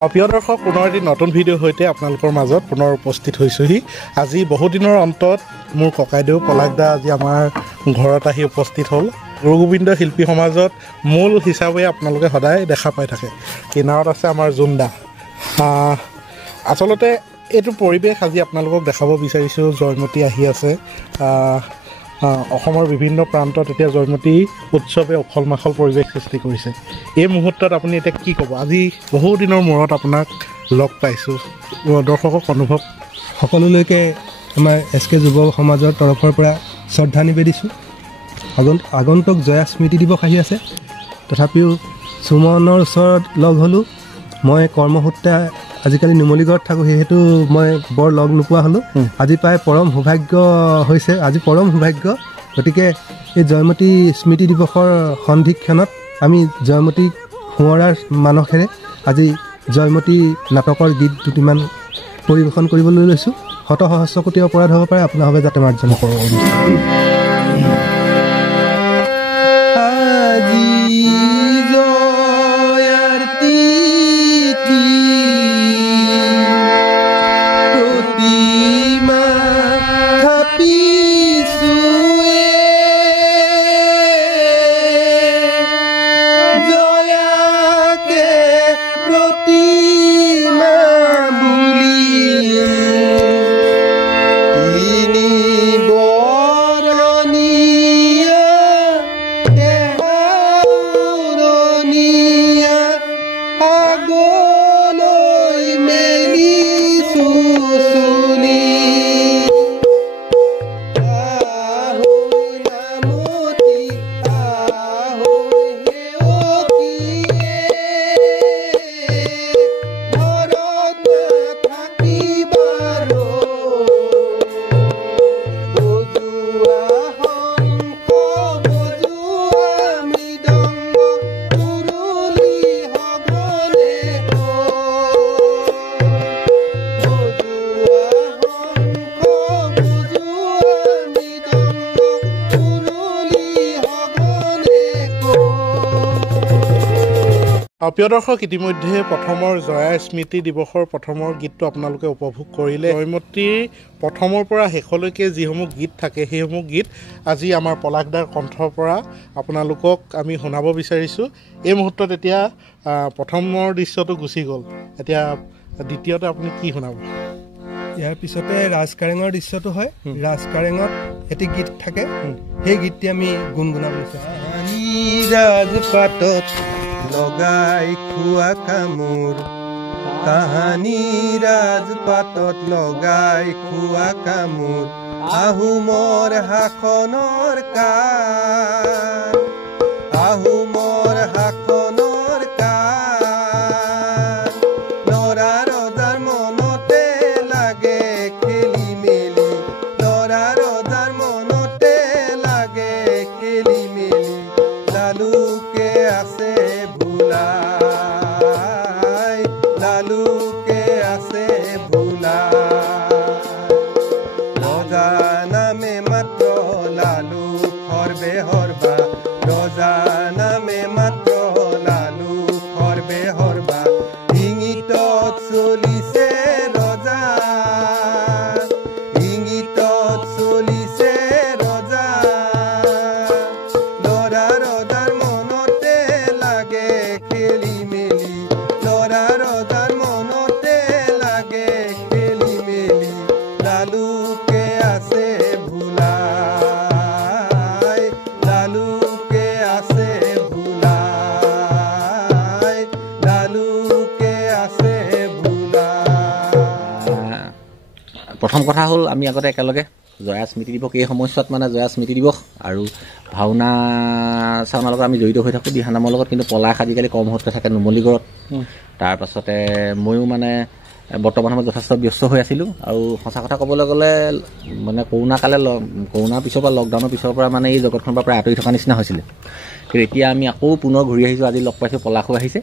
প্ৰিয় দৰ্শক পুনৰ এটি নতুন ভিডিঅ'ৰ সৈতে আপোনালোকৰ মাজত পুনৰ উপস্থিত হৈছোহি। আজি বহুদিনৰ অন্তত মোৰ ককাইদেউ পলাশ দা আজি আমাৰ ঘৰত আহি উপস্থিত হ'ল। গুৰু গোবিন্দ শিল্পী সমাজত মূল হিচাপে আপোনালোকে সদায় দেখা পাই থাকে। কিনাৰত আছে আমাৰ জোন দা। আচলতে এইটো পৰিৱেশ আজি আপোনালোকক দেখাব বিচাৰিছোঁ। জয়মতী আহি আছে। অসমৰ বিভিন্ন প্ৰান্তত এতিয়া জয়মতী উৎসৱে উখল মাখল পৰিৱেশ সৃষ্টি কৰিছে। এই মুহূৰ্তত আপুনি এতিয়া কি ক'ব? আজি বহুদিনৰ মূৰত আপোনাক লগ পাইছোঁ, দৰ্শকক অনুভৱ? সকলোলৈকে আমাৰ SK যুৱ সমাজৰ তৰফৰ পৰা শ্ৰদ্ধা নিবেদিছোঁ। আগন্তুক জয়া স্মৃতি দিৱস আহি আছে, তথাপিও সুমনৰ ওচৰত লগ হ'লোঁ। মই কৰ্মসূত্ৰে আজিকালি নুমলীগড়ত থাকোঁ, সেয়েহেতু মই বৰ লগ নোপোৱা হ'লোঁ। আজি প্ৰায় পৰম সৌভাগ্য হৈছে, আজি পৰম সৌভাগ্য। গতিকে এই জয়মতী স্মৃতি দিৱসৰ সন্ধিক্ষণত আমি জয়মতী সোঁৱৰাৰ মানসেৰে আজি জয়মতী নাটকৰ গীত দুটিমান পৰিৱেশন কৰিবলৈ লৈছোঁ। শত সহস্ৰ কোটি অপৰাধ হ'ব পাৰে, আপোনালোকে যাতে মাৰ্জনা কৰক। প্ৰিয় দৰ্শক, ইতিমধ্যে প্ৰথমৰ জয়া স্মৃতি দিৱসৰ প্ৰথমৰ গীতটো আপোনালোকে উপভোগ কৰিলে। জয়মতীৰ প্ৰথমৰ পৰা শেষলৈকে যিসমূহ গীত থাকে, সেইসমূহ গীত আজি আমাৰ পলাশ দাৰ কণ্ঠৰ পৰা আপোনালোকক আমি শুনাব বিচাৰিছোঁ। এই মুহূৰ্তত এতিয়া প্ৰথমৰ দৃশ্যটো গুচি গ'ল, এতিয়া দ্বিতীয়তে আপুনি কি শুনাব? ইয়াৰ পিছতে ৰাজকাৰেঙৰ দৃশ্যটো হয়। ৰাজকাৰেঙত এটি গীত থাকে, সেই গীতটি আমি গুণগুণাবলৈ চেষ্টা ৰাজপাতত লগাই খোৱা কামোৰ, কাহানী ৰাজপাতত লগাই খোৱা কামোৰ, আহোমৰ শাসনৰ কাল, আহোমৰ শাসনৰ কাল, লৰা ৰজাৰ মনতে লাগে খেলি মেলি, লৰা ৰজাৰ মনতে লাগে খেলি মেলি, লালুকে আছে লালুকে আছে ভোলা, ৰজা নামে মাত্ৰ লালু সৰ্বে সৰ্বা, ৰজা নামে মাত্ৰ লালু সৰ্বে সৰ্বা, ইংগিতত চলিছে ৰজা, ইংগিতত চলিছে ৰজা, লৰা ৰজাৰ মনতে লাগে খেলি মেলি, লৰা ৰজাৰ মনতে লাগে খেলি মেলি, লালুকে আছে ভোলাই, লালুকে আছে ভোলাই, লালুকে আছে ভোলাই। প্ৰথম কথা হ'ল, আমি আগতে একেলগে জয়া স্মৃতি দিৱস, এই সময়ছোৱাত মানে জয়া স্মৃতি দিৱস আৰু ভাওনা চাওনাৰ লগত আমি জড়িত হৈ থাকোঁ, দিহানামৰ লগত। কিন্তু পলাশ আজিকালি কৰ্মসূত্ৰে থাকে নুমলীগড়ত। তাৰপাছতে ময়ো মানে বৰ্তমান সময়ত যথেষ্ট ব্যস্ত হৈ আছিলোঁ। আৰু সঁচা কথা ক'বলৈ গ'লে মানে কৰোণাৰ পিছৰ পৰা, লকডাউনৰ পিছৰ পৰা মানে এই জগতখনৰ পৰা প্ৰায় আঁতৰি থকা নিচিনা হৈছিলে। কিন্তু এতিয়া আমি আকৌ পুনৰ ঘূৰি আহিছোঁ। আজি লগ পাইছোঁ, পলাশো আহিছে,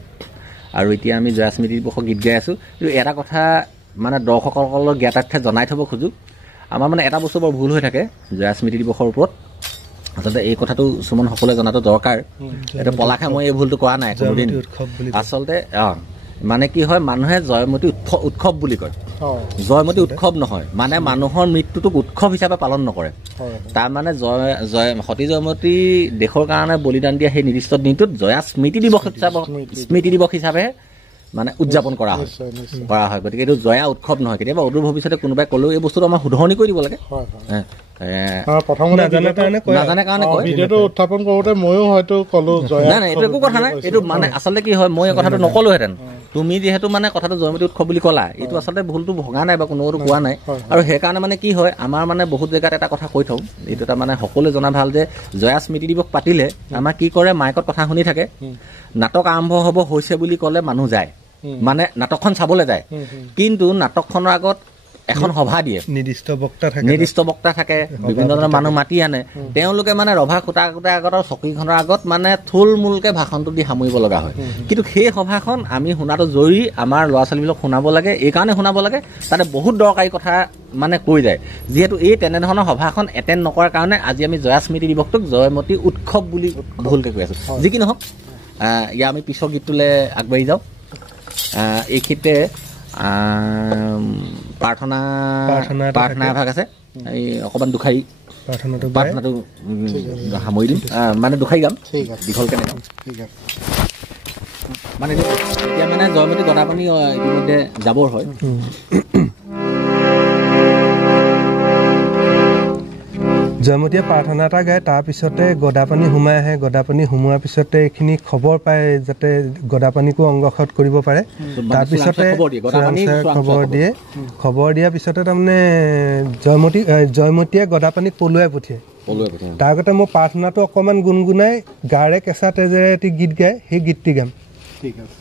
আৰু এতিয়া আমি জয়া স্মৃতি দিৱসৰ গীত গাই আছোঁ। কিন্তু এটা কথা মানে দৰ্শকসকলৰ জ্ঞাতাৰ্থে জনাই থ'ব খোজোঁ, আমাৰ মানে এটা বস্তু বৰ ভুল হৈ থাকে জয়া স্মৃতি দিৱসৰ ওপৰত। আচলতে এই কথাটো সুমন সকলোৱে জনাটো দৰকাৰ। এটা পলাশে মই এই ভুলটো কৰা নাই কোনোদিন। আচলতে মানে কি হয় মানুহে জয়মতী উৎসৱ বুলি কয় জয়মতী উৎসৱ নহয় মানে মানুহৰ মৃত্যুটোক উৎসৱ হিচাপে পালন নকৰে তাৰমানে সতী জয়মতী দেশৰ কাৰণে বলিদান দিয়া সেই নিৰ্দিষ্ট দিনটোত জয়া স্মৃতি দিৱস হিচাপে মানে উদযাপন কৰা হয় গতিকে এইটো জয়া উৎসৱ নহয় কেতিয়াবা অদূৰ ভৱিষ্যতে কোনোবাই ক'লেও এই বস্তুটো আমাৰ শুধৰণি কৰি দিব লাগে উত্থাপন কৰোঁতে ময়ো হয়তো ক'লো নাই এইটো একো কথা নাই এইটো মানে আচলতে কি হয় মই কথাটো নকলোহেঁতেন তুমি যিহেতু মানে কথাটো জয়মতী উৎসৱ বুলি ক'লা এইটো আচলতে ভুলটো ভগা নাই বা কোনোটো কোৱা নাই আৰু সেইকাৰণে মানে কি হয় আমাৰ মানে বহুত জেগাত এটা কথা কৈ থওঁ এইটো এটা মানে সকলোৱে জনা ভাল যে জয়া স্মৃতি দিৱস পাতিলে আমাৰ কি কৰে মাইকত কথা শুনি থাকে নাটক আৰম্ভ হ'ব হৈছে বুলি ক'লে মানুহ যায় মানে নাটকখন চাবলৈ যায় কিন্তু নাটকখনৰ আগত এখন সভা দিয়ে নিৰ্দিষ্ট বক্তা থাকে বিভিন্ন ধৰণৰ মানুহ মাতি আনে তেওঁলোকে মানে ৰভা খুটা আগত আৰু চকীখনৰ আগত মানে থুল মূলকে ভাষণটো দি সামৰিব লগা হয় কিন্তু সেই সভাখন আমি শুনাটো জৰুৰী আমাৰ ল'ৰা ছোৱালীবিলাক শুনাব লাগে এই কাৰণে শুনাব লাগে তাতে বহুত দৰকাৰী কথা মানে কৈ যায় যিহেতু এই তেনেধৰণৰ সভাখন এটেণ্ড নকৰাৰ কাৰণে আজি আমি জয়া স্মৃতি দিৱসটোক জয়মতী উৎসৱ বুলি ভুলকে কৈ আছো যি কি নহওক ইয়াৰ আমি পিছৰ গীতটোলৈ আগবাঢ়ি যাওঁ এইখিনিতে প্ৰাৰ্থনা এভাগ আছে এই অকণমান দুখাৰী প্ৰাৰ্থনাটো সামৰি দিম মানে দুখাৰী গাম দীঘলকৈ নাগাম মানে এতিয়া মানে জয়মতী গদাপাণি ইতিমধ্যে যাবৰ হয় জয়মতীয়ে প্ৰাৰ্থনা এটা গায় তাৰপিছতে গদাপাণি সোমাই আহে গদাপাণি সোমোৱাৰ পিছতে এইখিনি খবৰ পায় যাতে গদাপাণিকো অংগসৎ কৰিব পাৰে তাৰপিছতে খবৰ দিয়াৰ পিছতে তাৰমানে জয়মতীয়ে গদাপাণিক পলুৱাই পঠিয়ায় তাৰ আগতে মই প্ৰাৰ্থনাটো অকণমান গুণগুণাই গাৰে কেঁচা তেজেৰে এটি গীত গায় সেই গীতটি গাম ঠিক আছে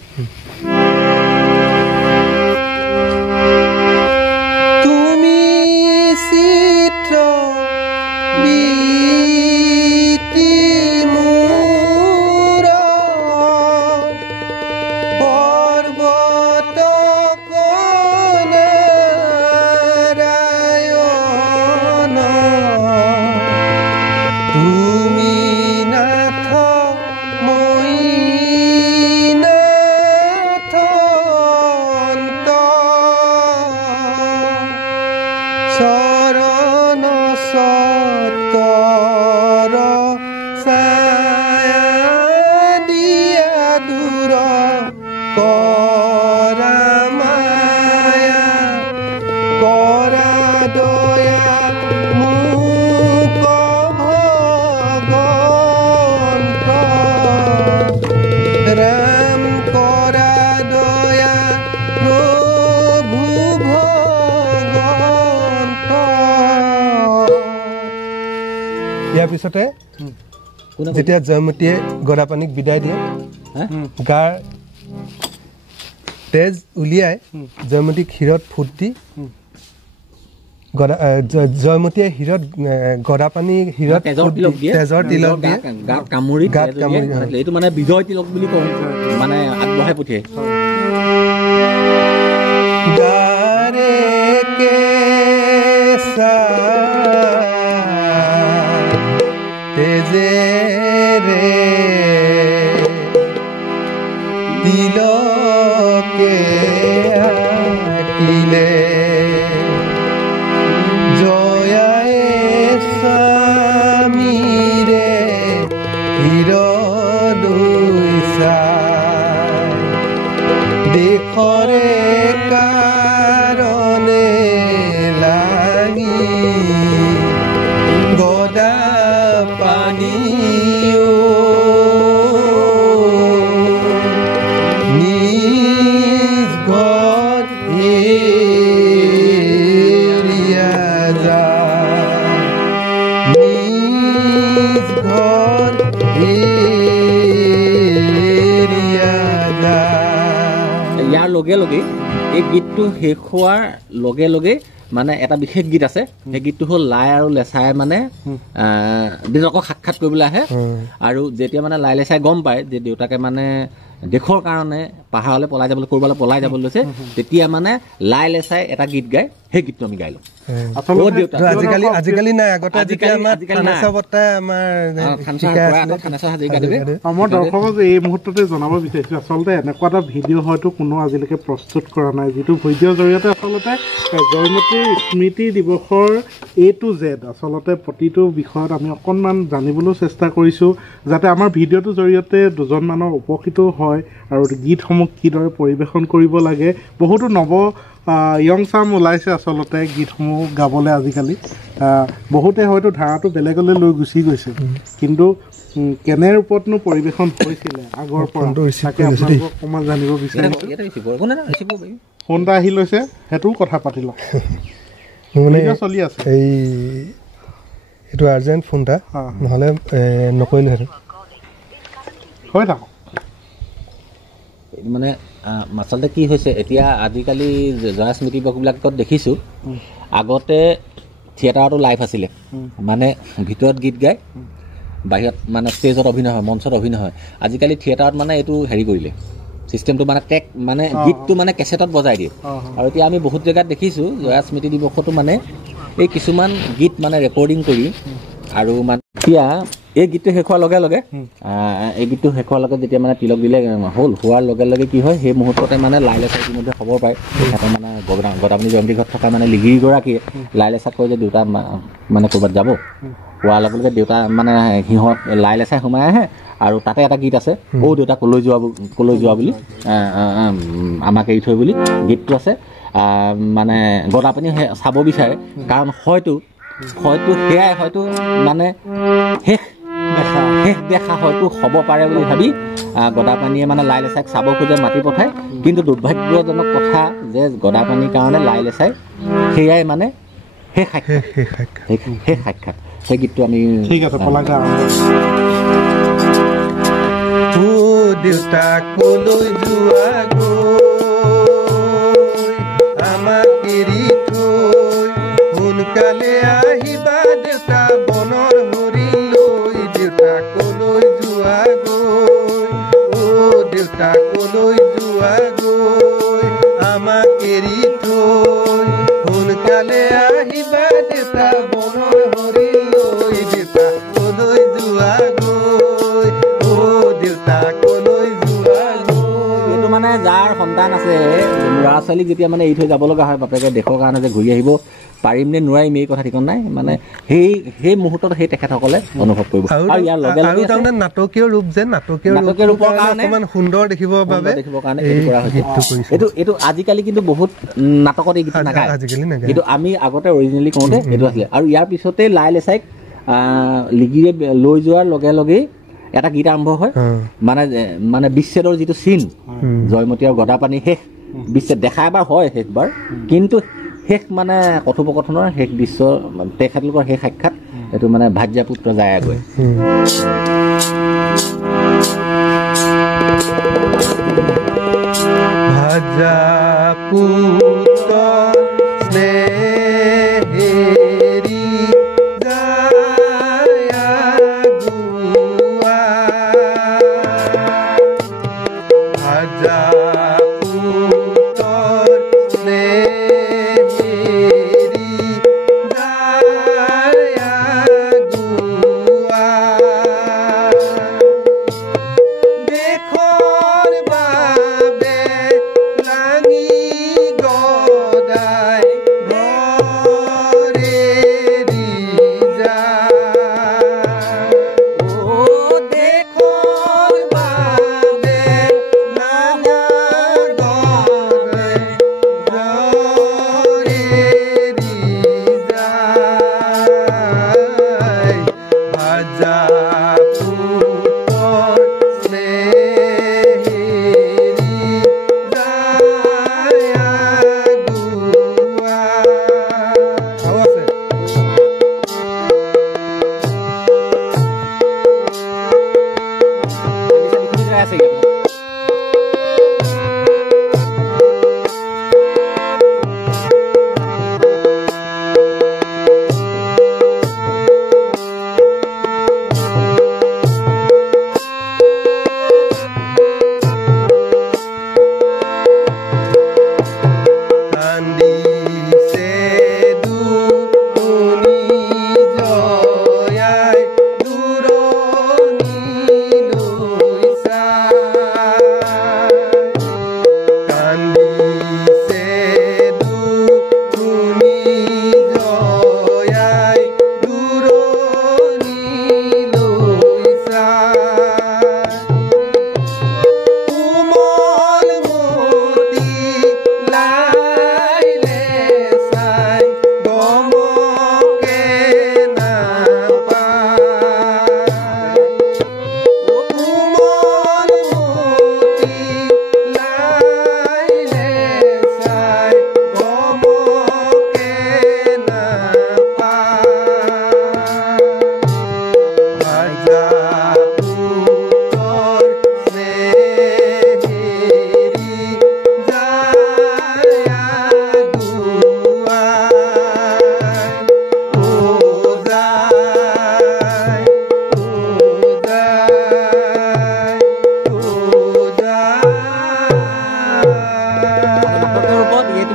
ইয়াৰ পিছতে যেতিয়া জয়মতীয়ে গদাপাণিক বিদায় দিয়ে গাৰ তেজ উলিয়াই জয়মতীক শিৰত ফুট দি জয়মতীয়ে শিৰত গদাপাণি শিৰত তেজৰ তিলক দিয়ে গাত কামুৰি এইটো মানে বিজয় তিলক বুলি কয় মানে আগবঢ়াই পঠিয়াই তেজেৰে তিলকে আঁকিলে জয়াই স্বামীৰে হিৰদৈছা দেশৰে কাৰণে লাগি গদাপাণিও নিজ ঘৰ এৰিয়া যায় নিজ ঘৰ এৰিয়া যায় ইয়াৰ লগে লগে এই গীতটো শেষ হোৱাৰ লগে লগে মানে এটা বিশেষ গীত আছে সেই গীতটো হ'ল লাই আৰু লেচাই মানে নিজকে সাক্ষাৎ কৰিবলৈ আহে আৰু যেতিয়া মানে লাই লেচাই গম পায় যে দেউতাকে মানে দেশৰ কাৰণে পাহাৰলৈ পলাই যাবলৈ ক'ৰবালৈ পলাই যাবলৈ লৈছে তেতিয়া মানে লাই লেচাই এটা গীত গায় সেই গীতটো আমি গাই লওঁ আজিকালি নাই আগতে মই দৰ্শকক এই মুহূৰ্ততে জনাব বিচাৰিছো আচলতে এনেকুৱা এটা ভিডিঅ' হয়তো কোনো আজিলৈকে প্ৰস্তুত কৰা নাই যিটো ভিডিঅ'ৰ জৰিয়তে আচলতে জয়মতীৰ স্মৃতি দিৱসৰ A to Z আচলতে প্ৰতিটো বিষয়ত আমি অকণমান জানিবলৈ চেষ্টা কৰিছোঁ যাতে আমাৰ ভিডিঅ'টোৰ জৰিয়তে দুজনমানৰ উপকৃত হয় আৰু গীতসমূহ কিদৰে পৰিৱেশন কৰিব লাগে বহুতো য়ং চাম ওলাইছে আচলতে গীতসমূহ গাবলৈ আজিকালি বহুতে হয়তো ধাৰাটো বেলেগলৈ লৈ গুচি গৈছে কিন্তু কেনে ৰূপতনো পৰিৱেশন হৈছিলে আগৰ পৰা তাকে আপোনালোকক অকণমান জানিব বিচাৰিছোঁ ফোন এটা আহি লৈছে সেইটোও কথা পাতি লওঁ চলি আছে এইটো আৰ্জেণ্ট ফোন এটা নহ'লে নকৰিলোহেঁতেন হৈ থাকক মানে আচলতে কি হৈছে এতিয়া আজিকালি জয়া স্মৃতি দিৱসবিলাকত দেখিছোঁ আগতে থিয়েটাৰতো লাইভ আছিলে মানে ভিতৰত গীত গায় বাহিৰত মানে ষ্টেজত অভিনয় হয় মঞ্চত অভিনয় হয় আজিকালি থিয়েটাৰত মানে এইটো হেৰি কৰিলে চিষ্টেমটো মানে ট্ৰেক মানে গীতটো মানে কেছেটত বজাই দিয়ে আৰু এতিয়া আমি বহুত জেগাত দেখিছোঁ জয়া স্মৃতি দিৱসতো মানে এই কিছুমান গীত মানে ৰেকৰ্ডিং কৰি আৰু মানে এতিয়া এই গীতটো শেষ হোৱাৰ লগে লগে এই গীতটো শেষ হোৱাৰ লগে যেতিয়া মানে তিলক দিলে হোৱাৰ লগে লগে কি হয় সেই মুহূৰ্ততে মানে লাই লেচাই ইতিমধ্যে খবৰ পায় সিহঁতে মানে গদাপাণি জয়ন্তী ঘৰত থকা মানে লিগিৰিগৰাকীয়ে লাই লেচাক কয় যে দেউতা মানে ক'ৰবাত যাব কোৱাৰ লগে লগে দেউতা মানে সিহঁত লাই লেচাই সোমাই আহে আৰু তাতে এটা গীত আছে দেউতা কলৈ যোৱা বুলি আমাক এৰি থৈ বুলি গীতটো আছে মানে গদাপাণি চাব বিচাৰে কাৰণ হয়তো সেয়াই হয়তো মানে শেষ দেখা হয়তো হ'ব পাৰে বুলি ভাবি গদাপাণিয়ে মানে লাই লেচাইক চাব খোজে মাতি পঠায় কিন্তু দুৰ্ভাগ্যজনক কথা যে গদাপাণিৰ কাৰণে লাই লেচাই সেয়াই মানে শেষ সাক্ষাৎ সেই গীতটো আমি ঠিক আছে দেউতা কলৈ যোৱা আমাক এৰি থৈ সোনকালে আহিবা দেউতা বনৰ হৰি লৈ দেউতা কলৈ যোৱা দেউতা কলৈ যোৱা আমাক এৰি থৈ সোনকালে আহিবা দেউতা বনৰ হৰি লৈ দেউতা কলৈ যোৱা দেউতা কলৈ যোৱা এইটো মানে যাৰ সন্তান আছে ল'ৰা ছোৱালীক যেতিয়া মানে এৰি থৈ যাব লগা হয় বাপেকে দেশৰ কাৰণে যে ঘূৰি আহিব পাৰিম নে নোৱাৰিম এই কথা ঠিকনা নাই মানে সেই মুহূৰ্তত সেই তেখেতসকলে অনুভৱ কৰিব আৰু ইয়াৰ লগে লগে নাটকীয় ৰূপ যে নাটকীয় ৰূপৰ কাৰণে অকমান সুন্দৰ দেখিবৰ কাৰণে এইটো আজিকালি কিন্তু বহুত নাটকত এই গীত নাগায় কিন্তু আমি আগতে অৰিজিনেলি কওঁতে এইটো আছিলে আৰু ইয়াৰ পিছতে লাই লেচাইক লিগিৰে লৈ যোৱাৰ লগে লগেই এটা গীত আৰম্ভ হয় মানে বিচ্ছেদৰ যিটো চিন জয়মতী আৰু গদাপাণি শেষ বিচ্ছেদ দেখা এবাৰ হয় শেষবাৰ কিন্তু শেষ মানে কথোপকথনৰ শেষ দৃশ্য তেখেতলোকৰ শেষ সাক্ষাৎ এইটো মানে ভাৰ্যাপুত্ৰ যায় গৈ ভাৰ্যাপুত্ৰ স্নেহেৰি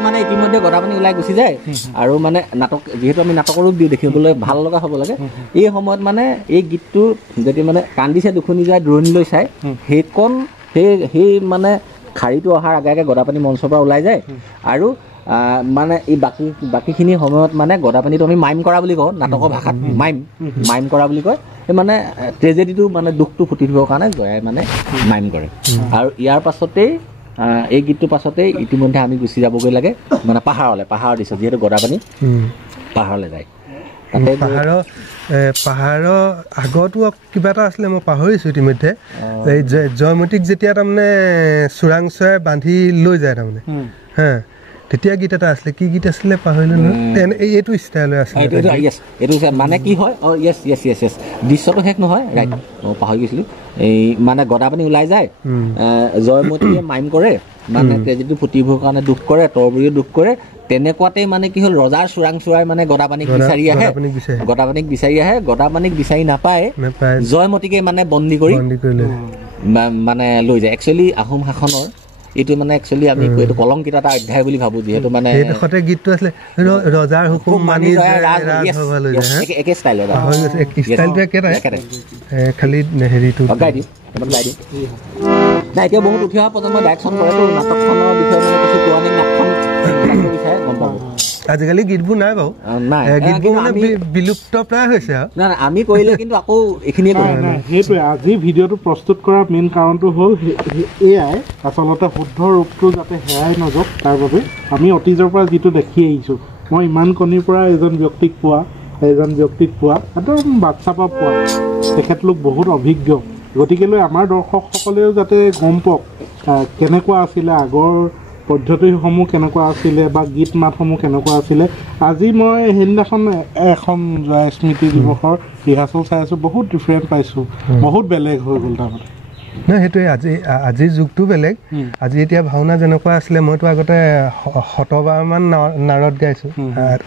মানে ইতিমধ্যে গদাপানী ওলাই গুচি যায় আৰু মানে নাটক যিহেতু আমি নাটকৰ ৰূপ দিওঁ দেখিবলৈ ভাল লগা হ'ব লাগে এই সময়ত মানে এই গীতটো যদি মানে কান্দিছে দুখনি যায় দূৰণিলৈ চাই সেইকণ সেই মানে শাৰীটো অহাৰ আগে আগে গদাপানী মঞ্চৰ পৰা ওলাই যায় আৰু মানে এই বাকীখিনি সময়ত মানে গদাপানীটো আমি মাইম কৰা বুলি কওঁ নাটকৰ ভাষাত মাইম কৰা বুলি কয় এই মানে ট্ৰেজেডিটো মানে দুখটো ফুটি উঠিবৰ কাৰণে জয়াই মানে মাইম কৰে আৰু ইয়াৰ পাছতেই এই গীতটোৰ পাছতেই ইতিমধ্যে আমি গুচি যাবগৈ লাগে মানে পাহাৰৰ দিশত যিহেতু গদাপানী পাহাৰলৈ যায় পাহাৰৰ আগতো কিবা এটা আছিলে মই পাহৰিছোঁ ইতিমধ্যে এই জয়মতীক যেতিয়া তাৰমানে চোৰাংচোৱাই বান্ধি লৈ যায় তাৰমানে হা তেতিয়া গীত এটা আছিলে কি গীত আছিলে পাহৰিলোঁ নহয় এইটো ষ্টাইলৰ আছিলে এইটো মানে কি হয় য়েছ দৃশ্যটো শেষ নহয় ৰাইট মই পাহৰি গৈছিলোঁ এই মানে গদাপানী ওলাই যায় জয়মতীয়ে মাইম কৰে মানে ট্ৰেজেডিটো ফুটিবৰ কাৰণে দুখ কৰে তৰবৰীয়ে দুখ কৰে তেনেকুৱাতেই মানে কি হ'ল ৰজাৰ চোৰাংচোৱাই মানে গদাপানীক বিচাৰি আহে গদাপানীক বিচাৰি নাপায় জয়মতীকে মানে বন্দী কৰি মানে লৈ যায় একচুৱেলি আহোম শাসনৰ এইটো মানে একচুৱেলি আমি এইটো কলংকিত এটা অধ্যায় বুলি ভাবোঁ যিহেতু মানে গীতটো আছিলে ৰজাৰ হুকুম মানি একে ষ্টাইলৰ খালি হেৰিটো গাই দিম নাই এতিয়া বহুত উঠি অহা প্ৰজন্মই ডাইৰেকশ্যন কৰেতো নাটকখনৰ বিষয়ে মানে কিছু পৌৰাণিক নাটখন বিষয়ে গম পাব আজিকালি গীতবোৰ নাই বাৰু গীতবোৰ মানে বিলুপ্ত প্ৰায় হৈছে আৰু নাই আমি কৰিলে কিন্তু আকৌ এইখিনিয়ে কৰিম সেইটোৱে আজি ভিডিঅ'টো প্ৰস্তুত কৰাৰ মেইন কাৰণটো হ'ল এয়াই আচলতে শুদ্ধ ৰূপটো যাতে হেৰাই নাযাওক তাৰ বাবে আমি অতীজৰ পৰা যিটো দেখি আহিছোঁ মই ইমান কণীৰ পৰা এজন ব্যক্তিক পোৱা একদম বাচ্চাৰ পৰা পোৱা তেখেতলোক বহুত অভিজ্ঞ গতিকেলৈ আমাৰ দৰ্শকসকলেও যাতে গম পাওক কেনেকুৱা আছিলে আগৰ পদ্ধতিসমূহ কেনেকুৱা আছিলে বা গীত মাতসমূহ কেনেকুৱা আছিলে আজি মই সেইদিনাখন এখন জয়া স্মৃতি দিৱসৰ ৰিহাৰ্চেল চাই আছোঁ বহুত ডিফাৰেণ্ট পাইছোঁ বহুত বেলেগ হৈ গ'ল তাৰমানে নহয় সেইটোৱে আজিৰ যুগটো বেলেগ আজি এতিয়া ভাওনা যেনেকুৱা আছিলে মইতো আগতে 100বাৰমান নাৰত গাইছোঁ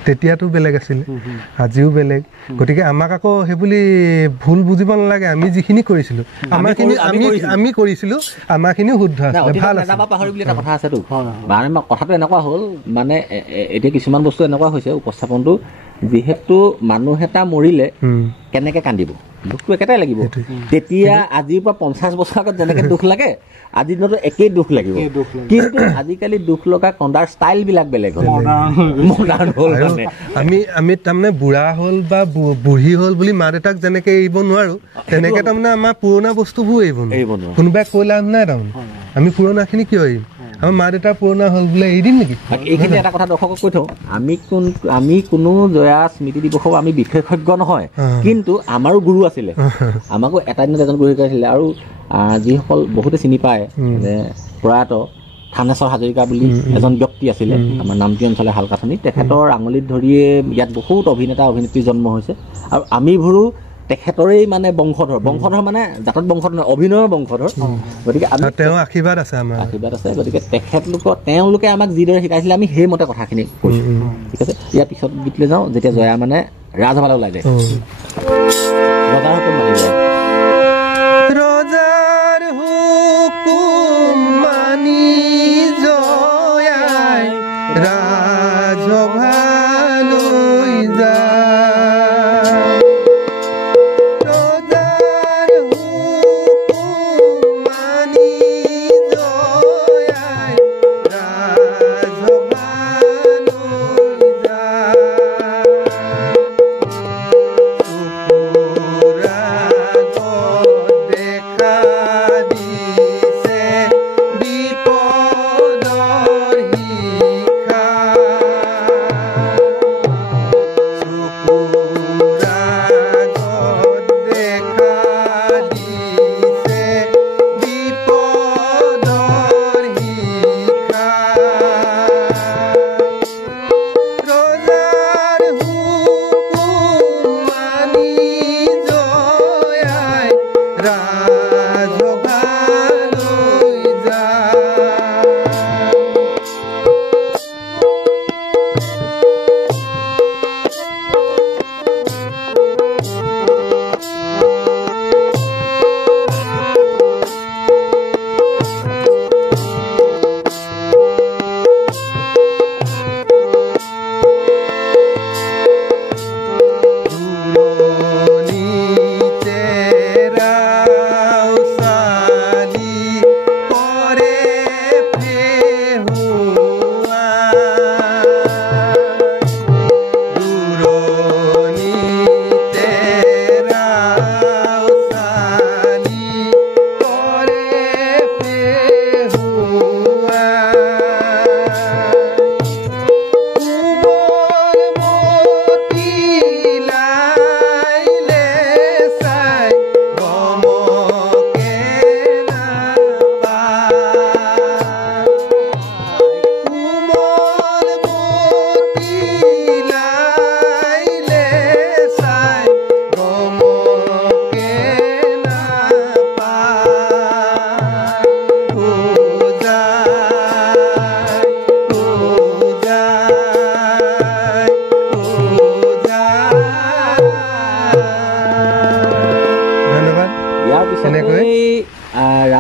তেতিয়াতো বেলেগ আছিলে আজিও বেলেগ গতিকে আমাক আকৌ সেইবুলি ভুল বুজিব নালাগে আমি যিখিনি কৰিছিলোঁ আমি কৰিছিলোঁ আমাৰখিনিও শুদ্ধ আছিলে ভাল আছিলে পাহৰি বুলি এটা কথা আছেতো মানে কথাটো এনেকুৱা হ'ল মানে এতিয়া কিছুমান বস্তু এনেকুৱা হৈছে উপস্থাপনটো যিহেতু মানুহ এটা মৰিলে কেনেকৈ কান্দিব দুখটো একেটাই লাগিব তেতিয়া আজিৰ পৰা 50 বছৰ আগত যেনেকৈ দুখ লাগে আজিৰ দিনতো একেই দুখ লাগিব কিন্তু আজিকালি দুখ লগা কন্দাৰ ষ্টাইলবিলাক বেলেগ হ'ল মডাৰ্ণ হ'ল আমি তাৰমানে বুঢ়া হ'ল বা বুঢ়ী হ'ল বুলি মা দেউতাক যেনেকৈ এৰিব নোৱাৰোঁ তেনেকৈ তাৰমানে আমাৰ পুৰণা বস্তুবোৰ এৰিব নোৱাৰোঁ কোনোবাই কৈ লাভ নাই তাৰমানে আমি পুৰণাখিনি কিয় এৰিম আমাৰ মা দেউতাৰ পুৰণা হ'ল বোলে এৰি দিম নেকি এইখিনি এটা কথা দৰ্শকক কৈ থওঁ আমি কোনো জয়া স্মৃতি দিৱসৰ আমি বিশেষজ্ঞ নহয় কিন্তু আমাৰো গুৰু আছিলে আমাকো এটা দিনত এজন গুৰু শিকাইছিলে আৰু যিসকল বহুতে চিনি পায় যে প্ৰয়াত থানেশ্বৰ হাজৰিকা বুলি এজন ব্যক্তি আছিলে আমাৰ নামটি অঞ্চলৰ হালকাথনি তেখেতৰ আঙুলিত ধৰিয়ে ইয়াত বহুত অভিনেতা অভিনেত্ৰী জন্ম হৈছে আৰু আমিবোৰো তেখেতৰেই মানে বংশধৰ মানে জাতত বংশধৰ নহয় অভিনয়ৰ বংশধৰ গতিকে তেওঁৰ আশীৰ্বাদ আছে গতিকে তেওঁলোকে আমাক যিদৰে শিকাইছিলে আমি সেইমতে কথাখিনি কৈছোঁ ঠিক আছে ইয়াৰ পিছত গীতলৈ যাওঁ যেতিয়া জয়া মানে ৰাজসভালৈ ওলাই যায় ৰজাৰ হুকুম মানি যায় ৰজাৰ হুকুম মানি জয়াই ৰাজসভালৈ যায়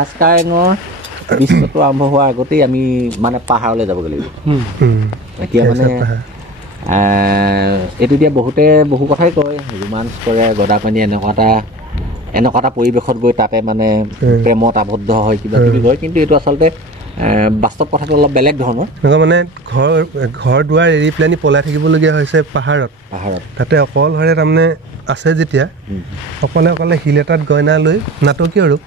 জাহাজ কাৰেঙৰ দৃশ্যটো আৰম্ভ হোৱাৰ আগতেই আমি মানে পাহাৰলৈ যাবগৈ লাগিব এতিয়া মানে এইটো এতিয়া বহুতে বহু কথাই কয় ৰোমাঞ্চ কৰে গদাপানী এনেকুৱা এটা পৰিৱেশত গৈ তাতে মানে প্ৰেমত আবদ্ধ হয় কিবা কিবি কয় কিন্তু এইটো আচলতে বাস্তৱ কথাটো অলপ বেলেগ ধৰণৰ মানে ঘৰ দুৱাৰ এৰি পেলানি পলাই থাকিবলগীয়া হৈছে পাহাৰত তাতে অকলশৰে তাৰমানে আছে যেতিয়া অকলে শিল এটাত গইনা লৈ নাটকীয় ৰূপ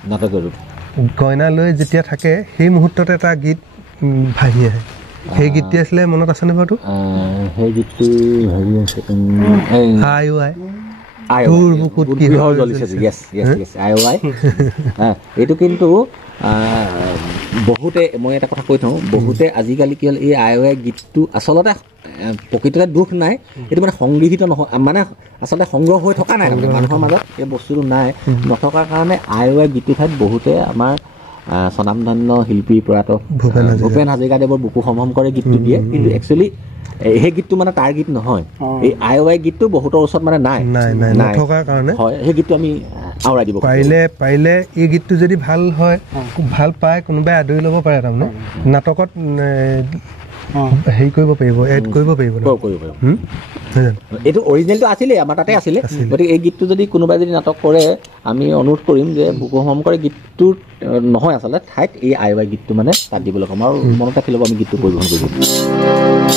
গইনা লৈ যেতিয়া থাকে সেই মুহূৰ্ততে এটা গীত ভাহি আহে সেই গীতটি আছিলে মনত আছেনে বাৰু সেই গীতটো হেৰি আছে আই আই এইটো কিন্তু বহুতে মই এটা কথা কৈ থওঁ বহুতে আজিকালি কি হ'ল এই আই আই গীতটো আচলতে প্ৰকৃততে দুখ নাই এইটো মানে সংগৃহীত নহয় মানে আচলতে সংগ্ৰহ হৈ থকা নাই মানুহৰ মাজত এই বস্তুটো নাই নথকাৰ কাৰণে আই আই গীতটো ঠাইত বহুতে আমাৰ স্বনামধন্য শিল্পী প্ৰয়াত ভূপেন হাজৰিকাদেৱৰ বুকু সম্ভ্ৰম কৰে গীতটো দিয়ে কিন্তু একচুৱেলি সেই গীতটো মানে তাৰ গীত নহয় এই আই আই গীতটো বহুতৰ ওচৰত মানে নাই নথকাৰ কাৰণে হয় সেই গীতটো আমি আওৰাই দিব পাৰিলে এই গীতটো যদি ভাল হয় খুব ভাল পায় কোনোবাই আদৰি ল'ব পাৰে তাৰমানে নাটকত হেৰি কৰিব পাৰিব এড কৰিব পাৰিব এইটো অৰিজিনেলটো আছিলেই আমাৰ তাতে আছিলে গতিকে এই গীতটো যদি কোনোবাই যদি নাটক কৰে আমি অনুৰোধ কৰিম যে বুকু সম্ভ্ৰম কৰে গীতটোৰ নহয় আচলতে ঠাইত এই আই আই গীতটো মানে তাত দিবলৈ ক'ম আৰু মনত ৰাখি ল'ব আমি গীতটো পৰিৱেশন কৰিম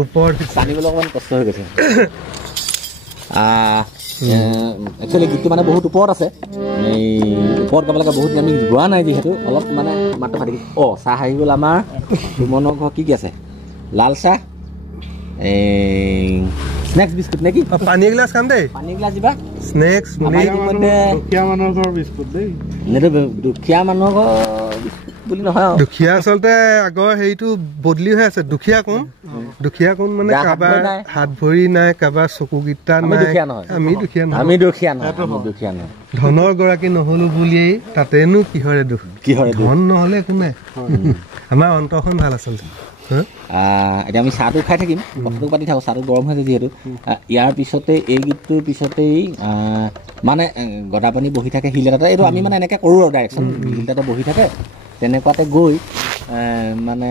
ওপৰত টানিবলৈ অকণমান কষ্ট হৈ গৈছে একচুৱেলি গীতটো মানে বহুত ওপৰত আছে এই ওপৰত গাব লাগে বহুত আমি গোৱা নাই যিহেতু অলপ মানে মাত্ৰ ফাটি চাহ আহি গ'ল আমাৰ সুমনৰ ঘৰ কি আছে লাল চাহ স্নেক্স বিস্কুট নে কি পানী এগিলাচ খাম দেই পানী এগিলাচ দিবা স্নেক্স দুখীয়া মানুহৰ ঘৰ বিস্কুট দেই দুখীয়া মানুহৰ ঘৰ বুলি নহয় দুখীয়া আচলতে আগৰ হেৰিটো বদলি হৈ আছে দুখীয়া কোন মানে কাৰোবাৰ হাত ভৰি নাই কাৰোবাৰ চকুকেইটা নাই আমি দুখীয়া নহয় ধনৰ গৰাকী নহলো বুলিয়েই তাতেনো কিহৰে দুখ ধন নহলে একো নাই আমাৰ অন্তৰখন ভাল আচলতে এতিয়া আমি চাহটো খাই থাকিম কথাটো পাতি থাকোঁ চাহটো গৰম হৈছে যিহেতু ইয়াৰ পিছতে এই গীতটোৰ পিছতেই মানে গদাপানী বহি থাকে শিল এটাতে এইটো আমি মানে এনেকৈ কৰোঁ আৰু ডাইৰেকশ্যন শিল এটাতে বহি থাকে তেনেকুৱাতে গৈ মানে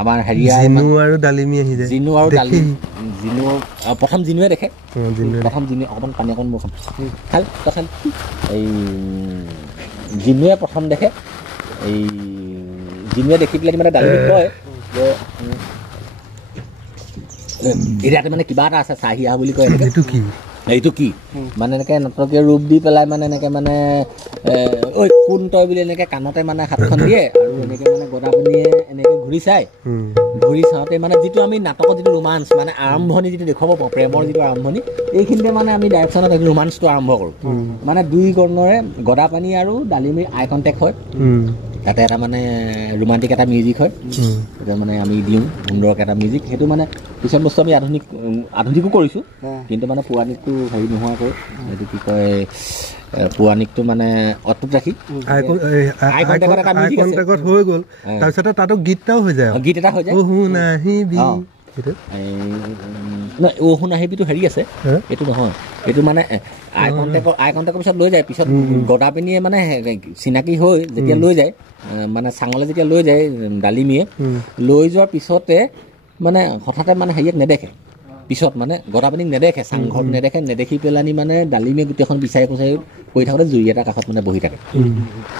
আমাৰ হেৰিয়া জিনু আৰু ডালিমি আহি যায় জিনু প্ৰথম জিনুৱে দেখে অকণমান পানী অকণ মোৰ খাল এই জিনুৱে প্ৰথম দেখে এই জিনুৱে দেখি পেলাই মানে ডালিমিক কয় যে এৰিয়াতে মানে কিবা এটা আছে চাহি আহ বুলি কয় এইটো কি মানে এনেকৈ নাটকীয় ৰূপ দি পেলাই মানে এনেকৈ মানে ঐ কোন তই বুলি এনেকৈ কাণতে মানে হাতখন দিয়ে আৰু এনেকৈ মানে গদাপানীয়ে এনেকৈ ঘূৰি চাওঁতে মানে যিটো আমি নাটকত যিটো ৰোমাঞ্চ মানে আৰম্ভণি যিটো দেখুৱাব পাৰোঁ প্ৰেমৰ যিটো আৰম্ভণি এইখিনিতে মানে আমি ডাইৰেকশ্যনত এইটো ৰোমাঞ্চটো আৰম্ভ কৰোঁ মানে দুই কৰ্ণৰে গদাপানী আৰু ডালিমিৰ আই কণ্টেক্ট হয় তাতে এটা মানে ৰোমান্টিক এটা মিউজিক হয় সেইটো মানে আমি দিওঁ সুন্দৰকৈ এটা মিউজিক সেইটো মানে কিছুমান বস্তু আমি আধুনিকো কৰিছোঁ কিন্তু মানে পৌৰাণিকটো হেৰি নোহোৱাকৈ এইটো কি কয় পৌৰাণিকটো মানে অটুট ৰাখি আই কণ্টেক্টত হৈ গ'ল তাৰপিছতে তাতো গীত এটাও হৈ যায় নাহিবিটো হেৰি আছে এইটো নহয় এইটো মানে আই কণ্টেক্টৰ পিছত লৈ যায় পিছত গদাপানীয়ে মানে চিনাকি হৈ যেতিয়া লৈ যায় মানে চাঙলৈ যেতিয়া লৈ যায় ডালিমিয়ে লৈ যোৱাৰ পিছতে মানে হঠাতে মানে হেৰিয়াক নেদেখে পিছত মানে গদাপানীক নেদেখে চাংঘৰত নেদেখি পেলানি মানে ডালিমিয়ে গোটেইখন বিচাৰি কৰি থাকোঁতে জুই এটা কাষত মানে বহি থাকে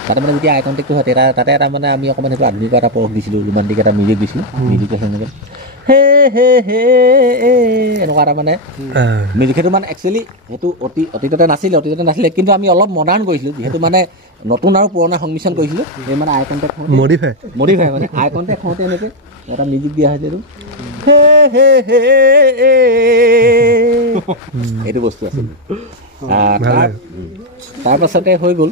তাতে মানে যেতিয়া আই কণ্টেক্টটো হয় তাতে এটা মানে আমি অকণমান সেইটো আধুনিক এটা পৰশ দিছিলোঁ ৰোমান্টিক এটা মিউজিক দিছিলোঁ মিউজিক সেনেকৈ এনেকুৱা এটা মানে মিউজিক সেইটো মানে একচুৱেলি সেইটো অতীততে নাছিলে কিন্তু আমি অলপ মডাৰ্ণ কৰিছিলোঁ যিহেতু মানে নতুন আৰু পুৰণা সংমিশ্ৰণ কৰিছিলোঁ এই মানে আই কণ্টেক্ট মডিফাই মানে আই কণ্টেক্ট হওঁতে এনেকৈ এটা মিউজিক দিয়া হৈছে এইটো বস্তু আছিল তাৰপাছতে হৈ গ'ল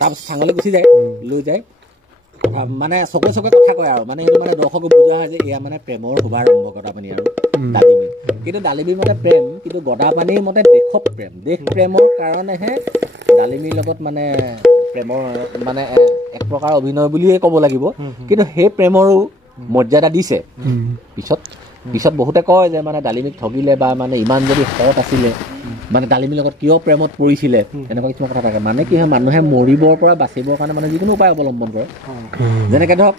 তাৰপাছত চাঙলৈ গুচি যায় লৈ যায় মানে চকুৱে কথা কয় আৰু মানে সেইটো মানে দৰ্শকক বুজোৱা হয় যে এয়া মানে প্ৰেমৰ শুভাৰম্ভ গদাপানী আৰু ডালিমি কিন্তু ডালিমিৰ মতে প্ৰেম কিন্তু গদাপানীৰ মতে দেশ প্ৰেমৰ কাৰণেহে ডালিমিৰ লগত মানে প্ৰেমৰ মানে এক প্ৰকাৰ অভিনয় বুলিয়ে ক'ব লাগিব কিন্তু সেই প্ৰেমৰো মৰ্যাদা দিছে পিছত বহুতে কয় যে মানে ডালিমিক ঠগিলে বা মানে ইমান যদি সৎ আছিলে মানে ডালিমিৰ লগত কিয় প্ৰেমত পৰিছিলে এনেকুৱা কিছুমান কথা থাকে মানে কি হয় মানুহে মৰিবৰ পৰা বাচিবৰ কাৰণে মানে যিকোনো উপায় অৱলম্বন কৰে যেনেকৈ ধৰক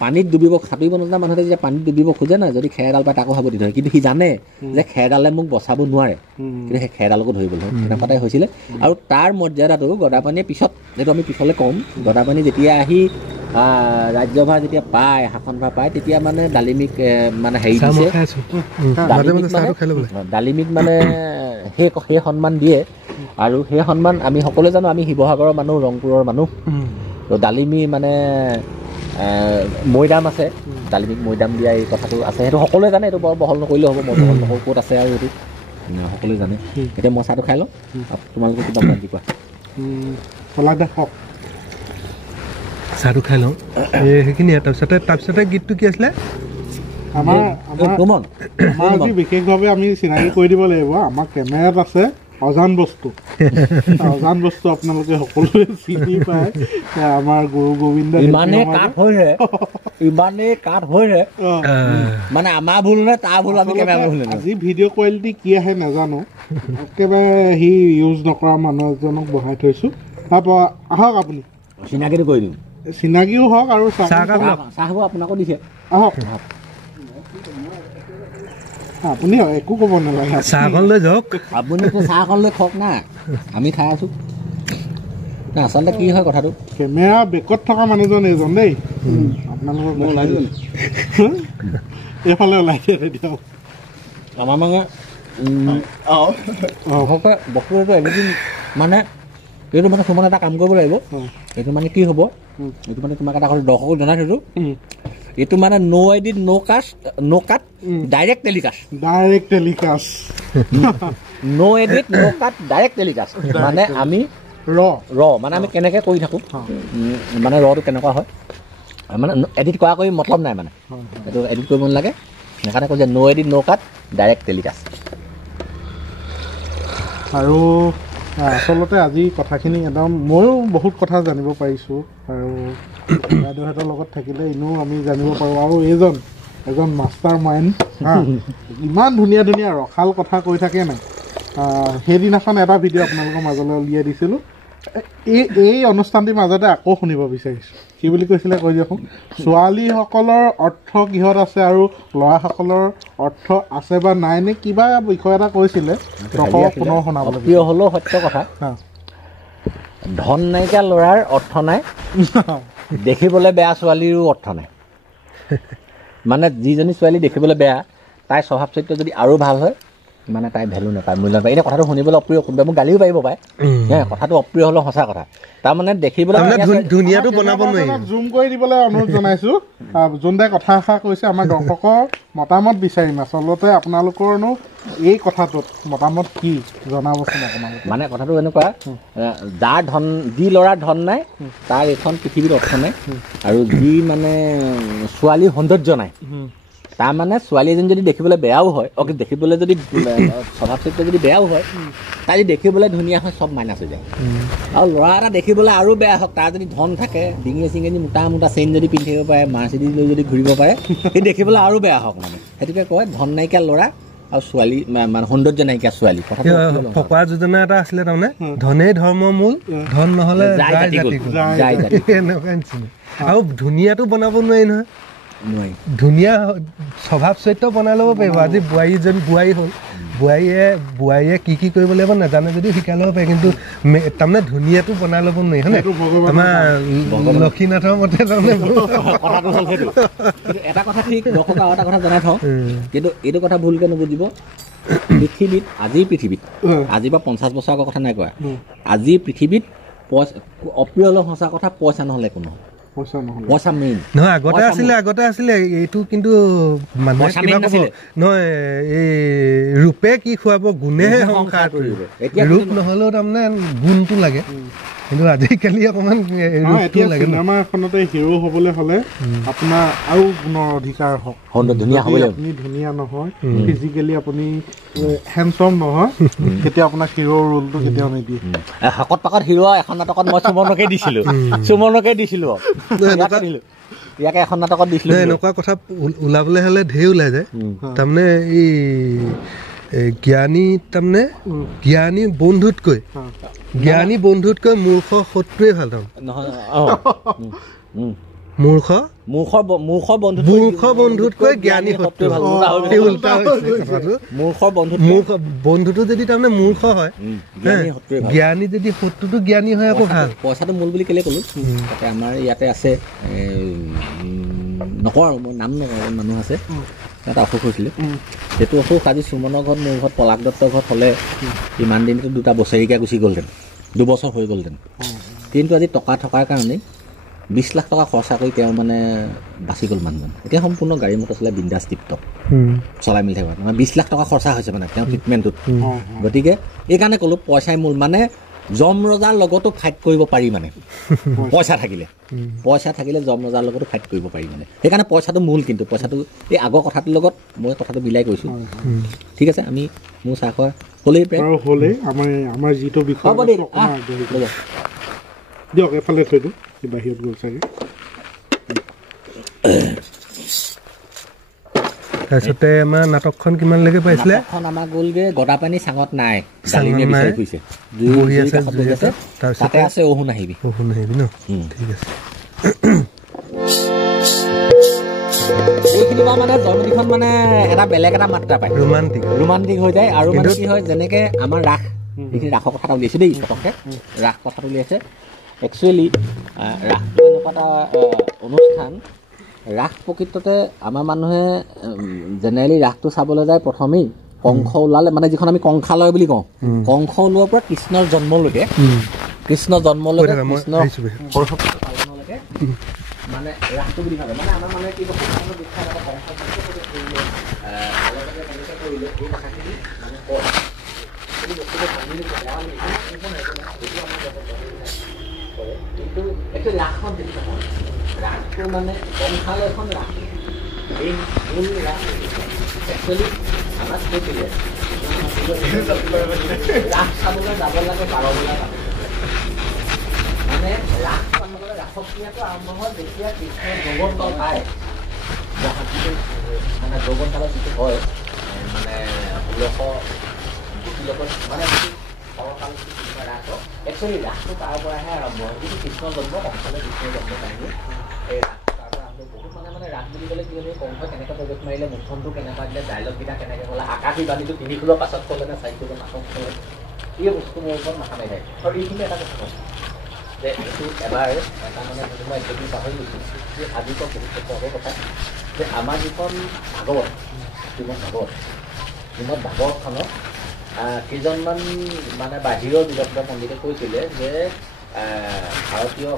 পানীত ডুবিব সাঁতুৰিব নজনা মানুহে যেতিয়া পানীত ডুবিব খোজে না যদি খেৰডাল পায় তাকো সাৱটি ধৰে কিন্তু সি জানে যে খেৰডালে মোক বচাব নোৱাৰে কিন্তু সেই খেৰডালকো ধৰিব ধৰে তেনেকুৱাটাই হৈছিলে আৰু তাৰ মৰ্যাদাটো গদাপানীয়ে পিছত যিটো আমি পিছলৈ ক'ম গদাপানী যেতিয়া আহি ৰাজ্যভাৰ যেতিয়া পায় শাসনভাৰ পায় তেতিয়া মানে ডালিমিক মানে হেৰি দিছে ডালিমিক মানে সেই সন্মান দিয়ে আৰু সেই সন্মান আমি সকলোৱে জানো আমি শিৱসাগৰৰ মানুহ ৰংপুৰৰ মানুহ তো ডালিমি মানে মৈদাম আছে ডালিমিক মৈদাম দিয়া এই কথাটো আছে সেইটো সকলোৱে জানে এইটো বৰ বহল নকৰিলেও হ'ব মই বহল নকৰোঁ ক'ত আছে আৰু এইটো সকলোৱে জানে এতিয়া মই চাহটো খাই লওঁ তোমালোকে কিবা বান্ধি কোৱা চাহটো খাই লওঁ সেইখিনিয়ে তাৰপিছতে গীতটো কি আছিলে আমাৰ বিশেষভাৱে আমি চিনাকি কৰি দিব লাগিব আমাৰ কেমেৰাত আছে অজান বস্তু আপোনালোকে সকলোৱে চিনি পায় আমাৰ গুৰু গোবিন্দ ইমানেই কাঠ হৈছে মানে আমাৰ ভুল নে তাৰ ভুল আমি কেমেৰা ভুল আজি ভিডিঅ' কোৱালিটি কি আহে নাজানো একেবাৰে সি ইউজ নকৰা মানুহ এজনক বহাই থৈছোঁ তাৰপৰা আহক আপুনি চিনাকিটো কৰি দিওঁ চিনাকিও হওক আৰু চাহ হ'ব আপোনাকো দিছে আহক আপুনি একো ক'ব নালাগে চাহখন লৈ যাওক আপুনিতো চাহখন লৈ খাওক না আমি খাই আছোঁ না আচলতে কি হয় কথাটো কেমেৰা বেকত থকা মানুহজন এইজন দেই আপোনালোকক এইফালে ওলাই দিয়ে দিয়ক আমাৰ মানে বস্তুটো এদিন মানে এইটো মানে সুমন এটা কাম কৰিব লাগিব এইটো মানে কি হ'ব এইটো মানে তোমাক এটা কথা দৰ্শকক জনাই থৈছোঁ এইটো মানে ন' এডিট ন' কাট ডাইৰেক্ট টেলিকাষ্ট ন' এডিট ন' কাট ডাইৰেক্ট টেলিকাষ্ট মানে আমি মানে আমি কেনেকৈ কৰি থাকোঁ মানে ৰটো কেনেকুৱা হয় মানে এডিট কৰা কৰি মতলব নাই মানে এইটো এডিট কৰিব নালাগে সেইকাৰণে কৈছে ন' এডিট ন' কাট ডাইৰেক্ট টেলিকাষ্ট আৰু আচলতে আজি কথাখিনি একদম ময়ো বহুত কথা জানিব পাৰিছোঁ আৰু বাইদেউহঁতৰ লগত থাকিলে এনেও আমি জানিব পাৰোঁ আৰু এজন মাষ্টাৰ মাইণ্ড ইমান ধুনীয়া ধুনীয়া ৰসাল কথা কৈ থাকে নাই সেইদিনাখন এটা ভিডিঅ' আপোনালোকৰ মাজলৈ উলিয়াই দিছিলোঁ এই অনুষ্ঠানটিৰ মাজতে আকৌ শুনিব বিচাৰিছোঁ কি বুলি কৈছিলে কৈ দিয়কচোন ছোৱালীসকলৰ অৰ্থ কিহত আছে আৰু ল'ৰাসকলৰ অৰ্থ আছে বা নাই নে কিবা বিষয় এটা কৈছিলে পুনৰ শুনাবলৈ প্ৰিয় হ'লেও সত্য কথা ধন নাইকিয়া ল'ৰাৰ অৰ্থ নাই দেখিবলৈ বেয়া ছোৱালীৰো অৰ্থ নাই মানে যিজনী ছোৱালী দেখিবলৈ বেয়া তাইৰ স্বভাৱ চৰিত্ৰ যদি আৰু ভাল হয় মানে তাই ভেলু নাপায় মূল্য নাপায় এতিয়া কথাটো শুনিবলৈ অপ্ৰিয় কোনোবাই মোক গালিও পাৰিব পাৰে কথাটো অপ্ৰিয় হ'লেও সঁচা কথা তাৰমানে দেখিবলৈ ধুনীয়াটো বনাব নোৱাৰি জুম কৰি দিবলৈ অনুৰোধ জনাইছোঁ যোনদাই কথা এষাৰ কৈছে আমাৰ দৰ্শকৰ মতামত বিচাৰিম আচলতে আপোনালোকৰনো এই কথাটোত মতামত কি জনাবচোন আপোনালোকে মানে কথাটো এনেকুৱা যাৰ ধন যি ল'ৰাৰ ধন নাই তাৰ এইখন পৃথিৱীত অৰ্থ নাই আৰু যি মানে ছোৱালীৰ সৌন্দৰ্য নাই তাৰ মানে ছোৱালী এজনী যদি দেখিবলৈ বেয়াও হয় দেখিবলৈ যদি স্বভাৱ চৰিত্ৰ যদি বেয়াও হয় তাই যদি দেখিবলৈ ধুনীয়া হয় চব মাইনাছ হৈ যায় আৰু ল'ৰা এটা দেখিবলৈ আৰু বেয়া হওক তাৰ যদি ধন থাকে ডিঙি চিঙি মোটা মোটা চেইন যদি পিন্ধি থাকিব পাৰে মাৰ্চিডিজ লৈ যদি ঘূৰিব পাৰে সেই দেখিবলৈ আৰু বেয়া হওক মানে সেইটোকে কয় ধন নাইকিয়া ল'ৰা আৰু ছোৱালী মানে সৌন্দৰ্য নাইকিয়া ছোৱালী ফকৰা যোজনা এটা আছিলে তাৰমানে ধনেই ধৰ্মৰ মূল ধন নহ'লে এনেকুৱা নিচিনা আৰু ধুনীয়াটো বনাব নোৱাৰি নহয় ধুনীয়া স্বভাৱ চৰিত্ৰ বনাই ল'ব পাৰিব আজি বোৱাৰী হ'ল বোৱাৰীয়ে কি কৰিব লাগিব নাজানে যদিও শিকাই ল'ব পাৰে কিন্তু তাৰমানে ধুনীয়াটো বনাই ল'ব নোৱাৰি হয়নে আমাৰ লক্ষীনাথৰ মতে তাৰমানে এটা কথা ঠিক দৰ্শকক আৰু এটা কথা জনাই থওঁ কিন্তু এইটো কথা ভুলকৈ নুবুজিব পৃথিৱীত আজিৰ পৃথিৱীত আজি বা 50 বছৰ আগৰ কথা নাই কোৱা আজিৰ পৃথিৱীত অপ্ৰিয় হ'লেও সঁচা কথা পইচা নহ'লে একো নহয় পইচা মেইন নহয় আগতে আছিলে এইটো কিন্তু মানুহে কিবা ক'ব নহয় এই ৰূপে কি খুৱাব গুণেহে সংসাৰ কৰিব ৰূপ নহ'লেও তাৰমানে গুণটো লাগে কিন্তু আজিকালি অকণমান ৰূপটো লাগে চিনেমা এখনতে হিৰো হ'বলৈ হ'লে আপোনাৰ আৰু গুণৰ অধিকাৰ হওক আপুনি ধুনীয়া নহয় ফিজিকেলি আপুনি হেণ্ডছম নহয় তেতিয়া আপোনাক হিৰোৰ ৰোলটো কেতিয়াও নিদিয়ে শকত পাকত হিৰো এখন নাটকত মই সুমনকে দিছিলোঁ ইয়াকে এখন নাটকত দিছিলোঁ এনেকুৱা কথা ওলাবলৈ হ'লে ঢেৰ ওলাই যায় তাৰমানে এই জ্ঞানী বন্ধুতকৈ মূৰ্খ শত্ৰুৱে ভাল মূৰ্খ বন্ধুতকৈ জ্ঞানী শত্ৰু ভাল বন্ধুটো যদি তাৰমানে মূৰ্খ হয় জ্ঞানী যদি শত্ৰুটো জ্ঞানী হয় আকৌ ভাল পইচাটো মূল বুলি কেলে ক'লো তাতে আমাৰ ইয়াতে আছে নকওঁ আৰু মই নাম নকওঁ মানুহ আছে এটা অসুখ হৈছিলে সেইটো অসুখ আজি সুমনৰ ঘৰত মোৰ ঘৰত পলাশ দত্তৰ ঘৰত হ'লে ইমান দিনটো 2টা বছৰীয়া গুচি গ'লহেঁতেন 2 বছৰ হৈ গ'লহেঁতেন কিন্তু আজি টকা থকাৰ কাৰণে 20 লাখ টকা খৰচা কৰি তেওঁ মানে বাচি গ'ল মানুহজন এতিয়া সম্পূৰ্ণ গাড়ী মটৰ চলাই বিন্দাছ টিপটপ চলাই মিলি থাকিব মানে 20 লাখ টকা খৰচা হৈছে মানে তেওঁ ট্ৰিটমেণ্টটোত গতিকে এইকাৰণে ক'লোঁ পইচাই মূল মানে যম ৰজাৰ লগতো ফাইট কৰিব পাৰি মানে পইচা থাকিলে যম ৰজাৰ লগতো ফাইট কৰিব পাৰি মানে সেইকাৰণে পইচাটো মূল কিন্তু পইচাটো এই আগৰ কথাটোৰ লগত মই কথাটো মিলাই কৈছোঁ ঠিক আছে আমি মোৰ চাহ খোৱা হ'লেই আমাৰ যিটো বিষয় দিয়ক এফালে থৈ দিওঁ বাহিৰত গ'ল চাগে তাৰপিছতে আমাৰ নাটকখন কিমানলৈকে পাইছিলে আমাৰ গ'লগৈ গদাপানী চাঙত নাই তাতে আছে অহু নাহিবি ন ঠিক আছে এইখিনি বা মানে জয়মতীখন মানে এটা বেলেগ এটা মাত্ৰা পায় ৰোমান্টিক হৈ যায় আৰু মানে কি হয় যেনেকৈ আমাৰ ৰাস এইখিনি ৰাসৰ কথা উলিয়াইছে দেই পটককৈ ৰাস কথাটো উলিয়াইছে একচুৱেলি ৰাসটো এনেকুৱা এটা অনুষ্ঠান ৰাস প্ৰকৃততে আমাৰ মানুহে জেনেৰেলি ৰাসটো চাবলৈ যায় প্ৰথমেই কংস ওলালে মানে যিখন আমি কংসালয় বুলি কওঁ কংস ওলোৱাৰ পৰা কৃষ্ণৰ জন্মলৈকে কৃষ্ণৰ সৰস্বতী পালনলৈকে মানে ৰাসটো বুলি ভাবে মানে আমাৰ মানুহে কি কৰিলে এই কথাখিনি মানে কয় কিন্তু একচুৱেলি ৰাসখন তেনেকুৱা হয় ৰাসটো মানে কংসালয়খন ৰাস এই মূল ৰাস একচুৱেলি আমাক কৈছিলে ৰাস চাবলৈ যাব লাগে 12 বজা মানে ৰাস চাবলৈ ৰাসক্ৰিয়াটো আৰম্ভ হয় যেতিয়া কৃষ্ণৰ যৌৱন কাল পায় মানে যৌৱন কালত যিটো হয় মানে 1600 লগত মানে সৰকাল ৰাস একচুৱেলি ৰাসটো তাৰ পৰাহে আৰম্ভ হয় যিটো কৃষ্ণৰ জন্ম কংসালয় কৃষ্ণৰ জন্ম কাহিনী এই ৰাসটো তাৰ পৰা আৰম্ভ বহুত মানে ৰাস বুলি ক'লে কি হ'লে কংসই কেনেকৈ প্ৰৱেশ মাৰিলে মুখনটো কেনেকুৱা দিলে ডাইলগকেইটা কেনেকৈ ক'লে আকাশী বাণীটো 3 খোলৰ পাছত ক'লে নে 4 খোলৰ পাছত ক'লে এই বস্তু মোৰ ওপৰত মাথা মাৰি থাকে আৰু এইখিনি এটা কথা যে এইটো এবাৰ এটা মানে মই একদম পাহৰি গৈছোঁ যে আজিৰ পৰা বহুত বছৰৰ কথা যে আমাৰ যিখন ভাগৱত শ্ৰীমদ ভাগৱতখনত কেইজনমান মানে বাহিৰৰ বিদগ্ধ পণ্ডিতে কৈছিলে যে ভাৰতীয়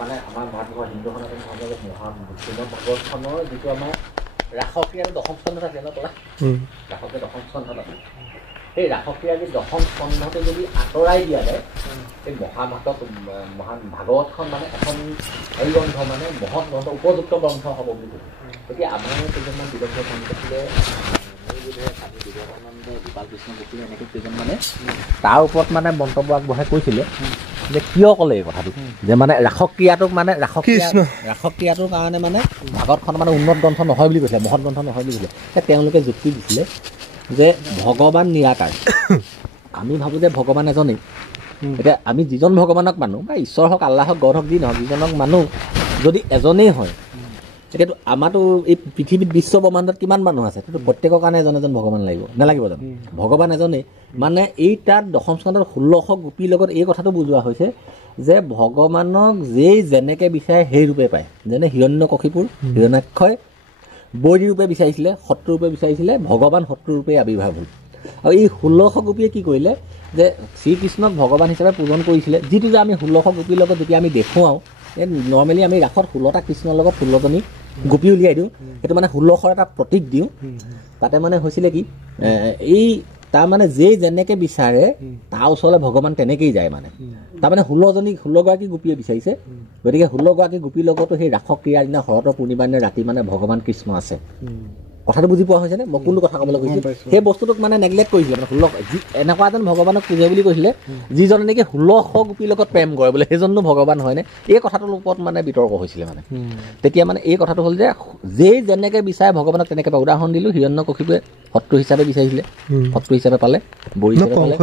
মানে আমাৰ ভাৰতবৰ্ষৰ হিন্দু সনাতন সমাজৰ শ্ৰীমদ ভাগৱতখনৰ যিটো আমাৰ ৰাসক্ৰিয়াৰ 10ম স্কন্ধত আছে ন ক'লা ৰাসক্ৰিয়া 10ম স্কন্ধত আছে সেই ৰাসক্ৰিয়াৰ যি 10ম স্কন্ধতে যদি আঁতৰাই দিয়া যায় এই মহান ভাগৱতখন মানে এখন এই গ্ৰন্থ মানে মহৎ গ্ৰন্থ উপযুক্ত গ্ৰন্থ হ'ব বুলি কৈছে গতিকে আমাৰ কেইজনমান বিদগ্ধ পণ্ডিত আছিলে গোপাল কৃষ্ণ বসুৱে এনেকৈ কেইজন মানে তাৰ ওপৰত মানে মন্তব্য আগবঢ়াই কৈছিলে যে কিয় ক'লে এই কথাটো যে মানে ৰাসক্ৰিয়াটোক মানে ৰাসক্ৰিয়াটোৰ কাৰণে মানে ভাগৱতখন মানে উন্নত গ্ৰন্থ নহয় বুলি কৈছিলে মহৎ গ্ৰন্থ নহয় বুলি কৈছিলে তেওঁলোকে যুক্তি দিছিলে যে ভগৱান নিৰাকাৰ আমি ভাবোঁ যে ভগৱান এজনেই এতিয়া আমি যিজন ভগৱানক মানো বা ঈশ্বৰ হওক আল্লাহ হওক গড হওক যি নহওক যিজনক মানো যদি এজনেই হয় এতিয়াতো আমাৰতো এই পৃথিৱীত বিশ্ব ব্ৰহ্মাণ্ডত কিমান মানুহ আছে সেইটো প্ৰত্যেকৰ কাৰণে এজন ভগৱান নালাগিব জানো ভগৱান এজনেই মানে এই তাত 10ম স্কন্ধত 1600 গোপীৰ লগত এই কথাটো বুজোৱা হৈছে যে ভগৱানক যেনেকৈ বিচাৰে সেই ৰূপে পায় যেনে হিৰণ্যকশিপুৰ হিৰণ্যাক্ষই বৈৰী ৰূপে বিচাৰিছিলে শত্ৰু ৰূপে বিচাৰিছিলে ভগৱান শত্ৰু ৰূপে আৱিৰ্ভাৱ হ'ল আৰু এই 1600 গোপীয়ে কি কৰিলে যে শ্ৰীকৃষ্ণক ভগৱান হিচাপে পূজন কৰিছিলে যিটো যে আমি 1600 গোপীৰ লগত যেতিয়া আমি দেখুৱাওঁ নৰ্মেলি আমি ৰাসত 16টা কৃষ্ণৰ লগত 16জনী গোপী উলিয়াই দিওঁ সেইটো মানে 1600 এটা প্ৰতীক দিওঁ তাতে মানে হৈছিলে কি এই তাৰ মানে যেনেকৈ বিচাৰে তাৰ ওচৰলৈ ভগৱান তেনেকেই যায় মানে তাৰমানে 16গৰাকী গোপীয়ে বিচাৰিছে গতিকে 16গৰাকী গোপীৰ লগতো সেই ৰাসক্ৰিয়াৰ দিনা শৰতৰ পূৰ্ণিমাৰ দিনা ৰাতি মানে ভগৱান কৃষ্ণ আছে কথাটো বুজি পোৱা হৈছেনে মই কোনটো কথা ক'বলৈ কৈছোঁ সেই বস্তুটোক মানে নেগলেক্ট কৰিছিলে মানে 16 এনেকুৱা এজন ভগৱানক পূজে বুলি কৈছিলে যিজনে নেকি 1600 গোপীৰ লগত প্ৰেম কৰে বোলে সেইজনো ভগৱান হয়নে এই কথাটোৰ ওপৰত মানে বিতৰ্ক হৈছিলে মানে তেতিয়া মানে এই কথাটো হ'ল যে যেনেকৈ বিচাৰে ভগৱানক তেনেকৈ পায় উদাহৰণ দিলোঁ হিৰণ্যকশিপুৰে শত্ৰু হিচাপে বিচাৰিছিলে শত্ৰু হিচাপে পালে বৈৰী হিচাপে পালে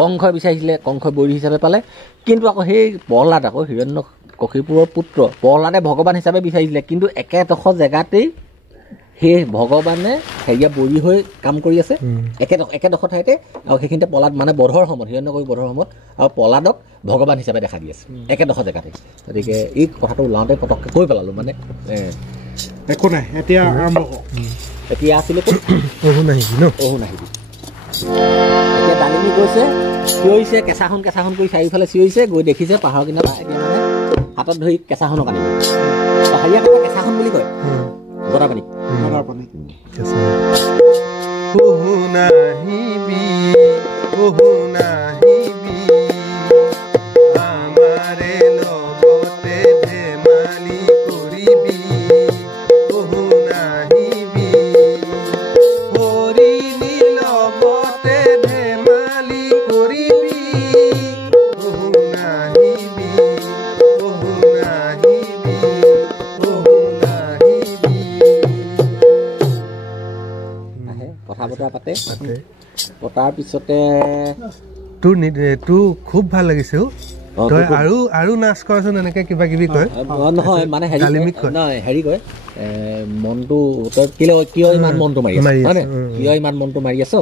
কংসই বিচাৰিছিলে কংসই বৈৰী হিচাপে পালে কিন্তু আকৌ সেই প্ৰহ্লাদ আকৌ হিৰণ্যকশিপুৰৰ পুত্ৰ প্ৰহ্লাদে ভগৱান হিচাপে বিচাৰিছিলে কিন্তু একেডোখৰ জেগাতেই সেই ভগৱানে হেৰিয়া বৰি হৈ কাম কৰি আছে একেডোখৰ ঠাইতে আৰু সেইখিনিতে প্ৰহ্লাদ মানে বধৰ সময়ত হিৰণ্যকশিপুৰ বধৰ সময়ত আৰু প্ৰহ্লাদক ভগৱান হিচাপে দেখা দি আছে একেডোখৰ জেগাতে গতিকে এই কথাটো ওলাওঁতে পটককৈ কৈ পেলালোঁ মানে একো নাই এতিয়া আৰম্ভ এতিয়া আছিলোঁ অহু নাহিবি এতিয়া ডালিমি গৈছে চিঞৰিছে কেঁচাখন কৰি চাৰিওফালে চিঞৰিছে গৈ দেখিছে পাহাৰৰ কিনাৰত এতিয়া মানে হাতত ধৰি কেঁচাখনক আনিব হাৰিয়া কথা কেঁচাখন বুলি কয় গদা পানী পতাৰ পিছতে তোৰ খুব ভাল লাগিছে আৰু নাচ কৰাচোন এনেকে কিবা কিবি কয় নহয় মানে হেৰি কয় মনটো কিয় ইমান মনটো মাৰি আছে হয় নে কিয় ইমান মনটো মাৰি আছ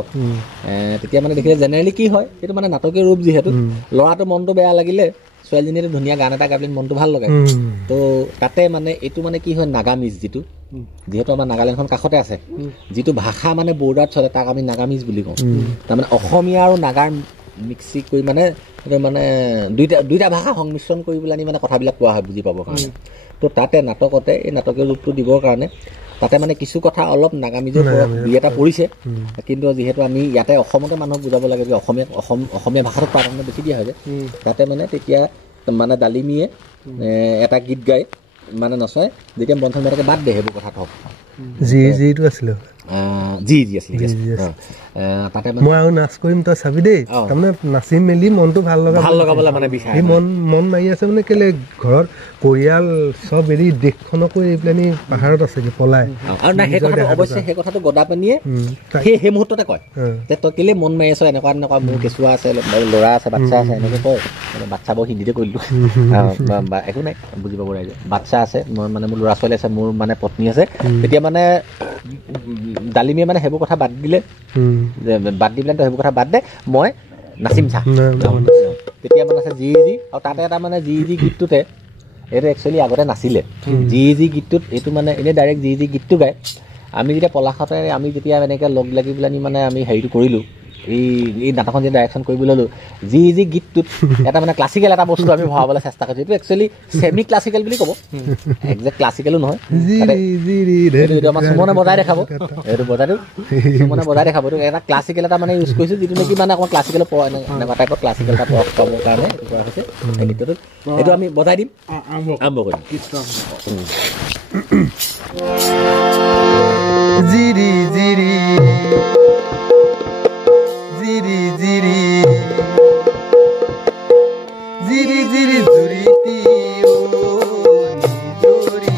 তেতিয়া মানে দেখিলে জেনেৰেলি কি হয় এইটো মানে নাটকীয় ৰূপ যিহেতু ল'ৰাটোৰ মনটো বেয়া লাগিলে ছোৱালীজনীয়ে ধুনীয়া গান এটা গাবলৈ মনটো ভাল লগায় তো তাতে মানে এইটো মানে কি হয় নাগামিজ যিহেতু আমাৰ নাগালেণ্ডখন কাষতে আছে যিটো ভাষা মানে বৰ্ডাৰত চলে তাক আমি নাগামিজ বুলি কওঁ তাৰমানে অসমীয়া আৰু নাগাৰ মিক্সি কৰি মানে দুইটা ভাষা সংমিশ্ৰণ কৰি পেলাই মানে কথাবিলাক কোৱা হয় বুজি পাবৰ কাৰণে তো তাতে নাটকতে এই নাটকীয় ৰূপটো দিবৰ কাৰণে তাতে মানে কিছু কথা অলপ নাগামিজৰ দুই এটা পৰিছে কিন্তু যিহেতু আমি ইয়াতে অসমতে মানুহক বুজাব লাগে যে অসমীয়া ভাষাটো প্ৰাধান্য বেছি দিয়া হয় যে তাতে মানে তেতিয়া মানে ডালিমীয়ে এটা গীত গায় মানে নচয় যেতিয়া মন্থন মেটাকে বাদ দিয়ে সেইবোৰ কথাটো যিটো আছিলে জি আছিলে তাতে মই আৰু নাচ কৰিম তই চাবি দেই তাৰমানে নাচি মেলি মনটো ভাল লগাবলৈ মানে বিচাৰে মন মাৰি আছে মানে কেলে ঘৰত পৰিয়াল চব এৰি দেশখনকো এৰি পেলানি পাহাৰত আছে পলাই আৰু না অৱশ্যে সেই কথাটো গদাপানীয়ে সেই মুহূৰ্ততে কয় যে তই কেলে মন মাৰি আছ এনেকুৱা মোৰ কেঁচুৱা আছে ল'ৰা আছে বাচ্ছা আছে এনেকৈ কয় মানে বাচ্চাবোৰ হিন্দীতে কৈ দিলোঁ একো নাই বুজি পাব ৰাইজে বাচ্ছা আছে মই মানে মোৰ ল'ৰা ছোৱালী আছে মোৰ মানে পত্নী আছে তেতিয়া মানে ডালিমীয়ে মানে সেইবোৰ কথা বাদ দিলে বাদ দি পেলাই সেইবোৰ কথা বাদ দে মই নাচিম চা তেতিয়া মানে আছে জি আৰু তাতে এটা মানে জি গীতটোতে এইটো একচুৱেলি আগতে নাছিলে জি গীতটোত এইটো মানে এনেই ডাইৰেক্ট জি গীতটো গায় আমি যেতিয়া পলাশতে আমি যেতিয়া এনেকৈ লগ লাগি পেলাই মানে আমি হেৰিটো কৰিলোঁ এই নাটকখন যে ডাইৰেকশ্যন কৰিব ল'লোঁ জি গীতটোত এটা মানে ক্লাছিকেল এটা বস্তু আমি ভৰাবলৈ চেষ্টা কৰিছোঁ এইটো একচুৱেলি ছেমি ক্লাছিকেল বুলি ক'ব একজেক্ট ক্লাছিকেলো নহয় এইটো আমাৰ সুমনে বজাই দেখাব এইটো সুমনে বজাই দেখাব এইটো এটা ক্লাছিকেল এটা মানে ইউজ কৰিছোঁ যিটো নেকি মানে অকণমান ক্লাছিকেল এনেকুৱা টাইপত ক্লাছিকেল এটা পাবৰ কাৰণে এইটো কৰা হৈছে এই নৃত্যটোত এইটো আমি বজাই দিম আৰম্ভ কৰিম জিৰি জিৰি জিৰি জিৰি জিৰি জিৰি জুৰিতি জুৰি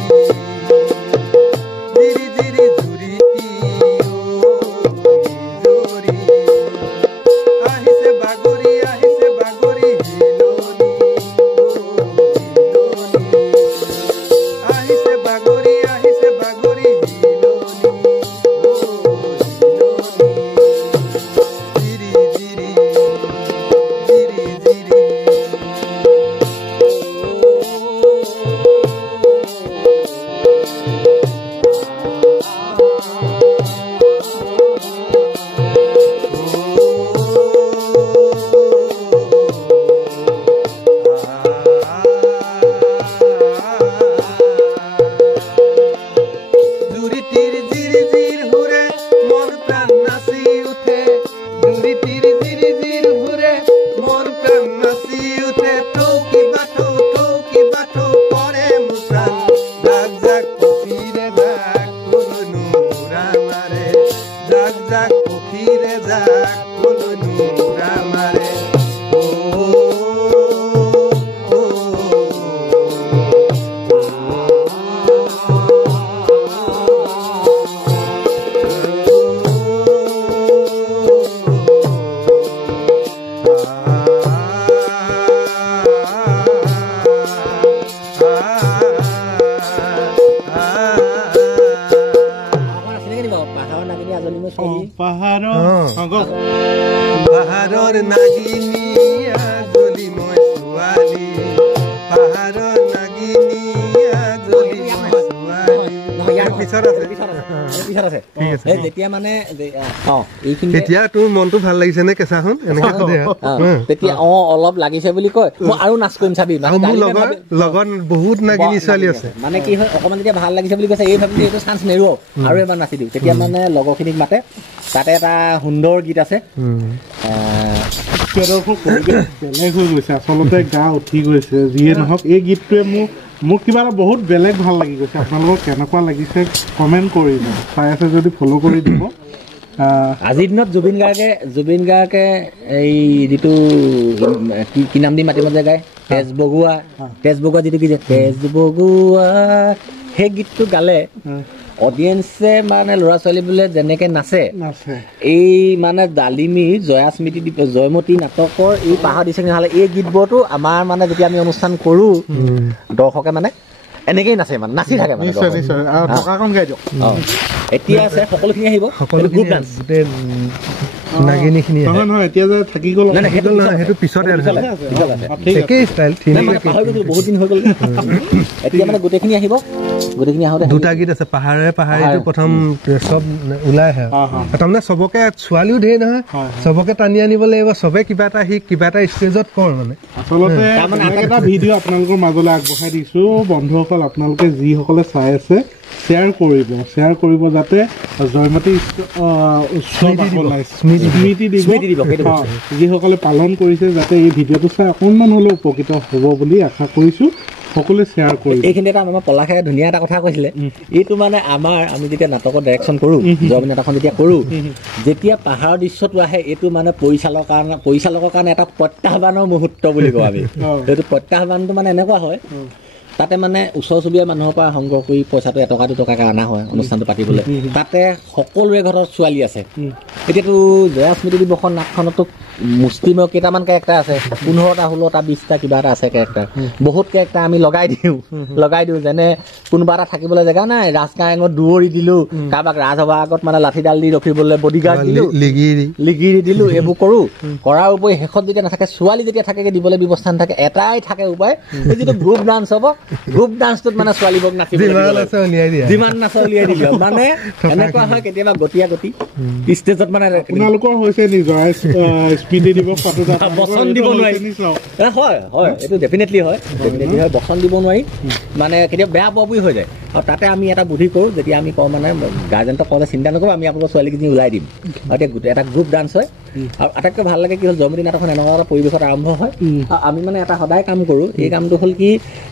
জিৰি জিৰি জুৰিতি জুৰি আহিছে বাগৰি হিলনি আহিছে বাগৰি হিলনি পাহাৰৰ নাগিনী আজলি মই ছোৱালী পাহাৰৰ নাগিনী আজলি মই ছোৱালী তেতিয়া তোৰ মনটো ভাল লাগিছে নে কেঁচাখন এনেকে সোধে তেতিয়া অলপ লাগিছে বুলি কয় মই আৰু নাচ কৰিম চাবি মোৰ লগত বহুত নাগিনী ছোৱালী আছে মানে কি হয় অকণমান যেতিয়া ভাল লাগিছে বুলি কৈছে এই ভাবিলে এইটো চান্স নেৰো আৰু এবাৰ নাচি দিওঁ তেতিয়া মানে লগৰখিনিক মাতে তাতে এটা সুন্দৰ গীত আছে বেলেগ হৈ গৈছে আচলতে গা উঠি গৈছে যিয়ে নহওক এই গীতটোৱে মোক কিবা এটা বহুত বেলেগ ভাল লাগি গৈছে আপোনালোকৰ কেনেকুৱা লাগিছে কমেণ্ট কৰিব চাই আছে যদি ফ'ল' কৰি দিব আজিৰ দিনত জুবিন গাৰ্গে এই যিটো কি নাম দি মাতি মাজে গায় তেজ বগোৱা যিটো কি যে তেজ বগোৱা সেই গীতটো গালে অডিয়েন্সে মানে ল'ৰা ছোৱালীবোৰে যেনেকৈ নাচে এই মানে ডালিমী জয়মতী নাটকৰ এই পাহাৰ দিছে নহ'লে এই গীতবোৰতো আমাৰ মানে যেতিয়া আমি অনুষ্ঠান কৰোঁ দৰ্শকে মানে এনেকেই নাচে মানে নাচি থাকে মানে টকাখন গাই দিয়ক এতিয়া আছে সকলোখিনি আহিব গ্ৰুপ ডান্স নাগিনীখিনি আহে। নহয় নহয় এতিয়া যে থাকি গ'ল নাই, নাই, সেইটো সেইটো পিছতে পিছত আছে, পিছত আছে। ঠিক আছে একেই ষ্টাইল নাই, মানে পাহৰি গৈছিলোঁ, বহুত দিন হৈ গ'ল। এতিয়া মানে গোটেইখিনি আহিব, গোটেইখিনি আহোঁতে দুটা গীত আছে পাহাৰে পাহাৰীটো প্ৰথম চব ওলাই আহে তাৰমানে চবকে ছোৱালীও ধেৰ নহয় চবকে টানি আনিব লাগিব চবে কিবা এটা শিক কিবা এটা ষ্টেজত কৰ মানে আচলতে বেলেগ এটা ভিডিঅ' আপোনালোকৰ মাজলৈ আগবঢ়াই দিছো বন্ধুসকল আপোনালোকে যিসকলে চাই আছে শ্বেয়াৰ কৰিব যাতে জয়মতী স্মৃতি দিৱস যিসকলে পালন কৰিছে যাতে এই ভিডিঅ'টো চাই অকণমান হ'লেও উপকৃত হ'ব বুলি আশা কৰিছোঁ সকলোৱে শ্বেয়াৰ কৰিব এইখিনি এটা আমাৰ পলাশে ধুনীয়া এটা কথা কৈছিলে এইটো মানে আমি যেতিয়া নাটকৰ ডাইৰেকশ্যন কৰোঁ জয়মতী নাটকখন যেতিয়া কৰোঁ যেতিয়া পাহাৰৰ দৃশ্যটো আহে এইটো মানে পৰিচালকৰ কাৰণে এটা প্ৰত্যাহ্বানৰ মুহূৰ্ত বুলি কওঁ আমি এইটো প্ৰত্যাহ্বানটো মানে এনেকুৱা হয় তাতে মানে ওচৰ চুবুৰীয়া মানুহৰ পৰা সংগ্ৰহ কৰি পইচাটো এটকা দুটকাকৈ অনা হয় অনুষ্ঠানটো পাতিবলৈ তাতে সকলোৰে ঘৰত ছোৱালী আছে এতিয়াতো জয়া স্মৃতি দিৱসৰ নাটখনতো মুছলিমৰ কেইটামান কেৰেক্টাৰ আছে 15টা 16টা 20টা কিবা এটা আছে কেৰেক্টাৰ বহুত কেৰেক্টাৰ আমি লগাই দিওঁ যেনে কোনোবা এটা থাকিবলৈ জেগা নাই ৰাজকাৰেঙত দুৱৰি দিলোঁ কাৰোবাক ৰাজসভাৰ আগত মানে লাঠিডাল দি ৰখিবলৈ বডিগাৰ্ড দিলোঁ লিগিৰি দিলোঁ এইবোৰ কৰোঁ কৰাৰ উপৰি শেষত যেতিয়া নাথাকে ছোৱালী যেতিয়া থাকেগৈ দিবলৈ ব্যৱস্থা নাথাকে এটাই থাকে উপায় যিটো গ্ৰুপ ডান্স হ'ব গ্ৰুপ ডান্সটোত মানে ছোৱালীবোৰক নাচিবলৈ যিমান নাচে উলিয়াই দিব মানে এনেকুৱা হয় কেতিয়াবা গতিয়া গতি ষ্টেজত মানে আপোনালোকৰ হৈছে নিজৰ স্মৃতি দিৱস পাতোঁতে বচন দিব নোৱাৰি হয় এইটো ডেফিনেটলি হয় বচন দিব নোৱাৰি মানে কেতিয়াবা বেয়া পোৱা হৈ যায় আৰু তাতে আমি এটা বুদ্ধি কৰোঁ যেতিয়া আমি কওঁ মানে গাৰ্জেণ্টক ক'লে চিন্তা নকৰোঁ আমি আপোনালোকৰ ছোৱালীকেইজনী ওলাই দিম আৰু এতিয়া এটা গ্ৰুপ ডান্স হয় আৰু আটাইতকৈ ভাল লাগে কি হ'ল জয়মতী নাটকখন এনেকুৱা এটা পৰিৱেশত আৰম্ভ হয় আৰু আমি মানে এটা সদায় কাম কৰোঁ এই কামটো হ'ল কি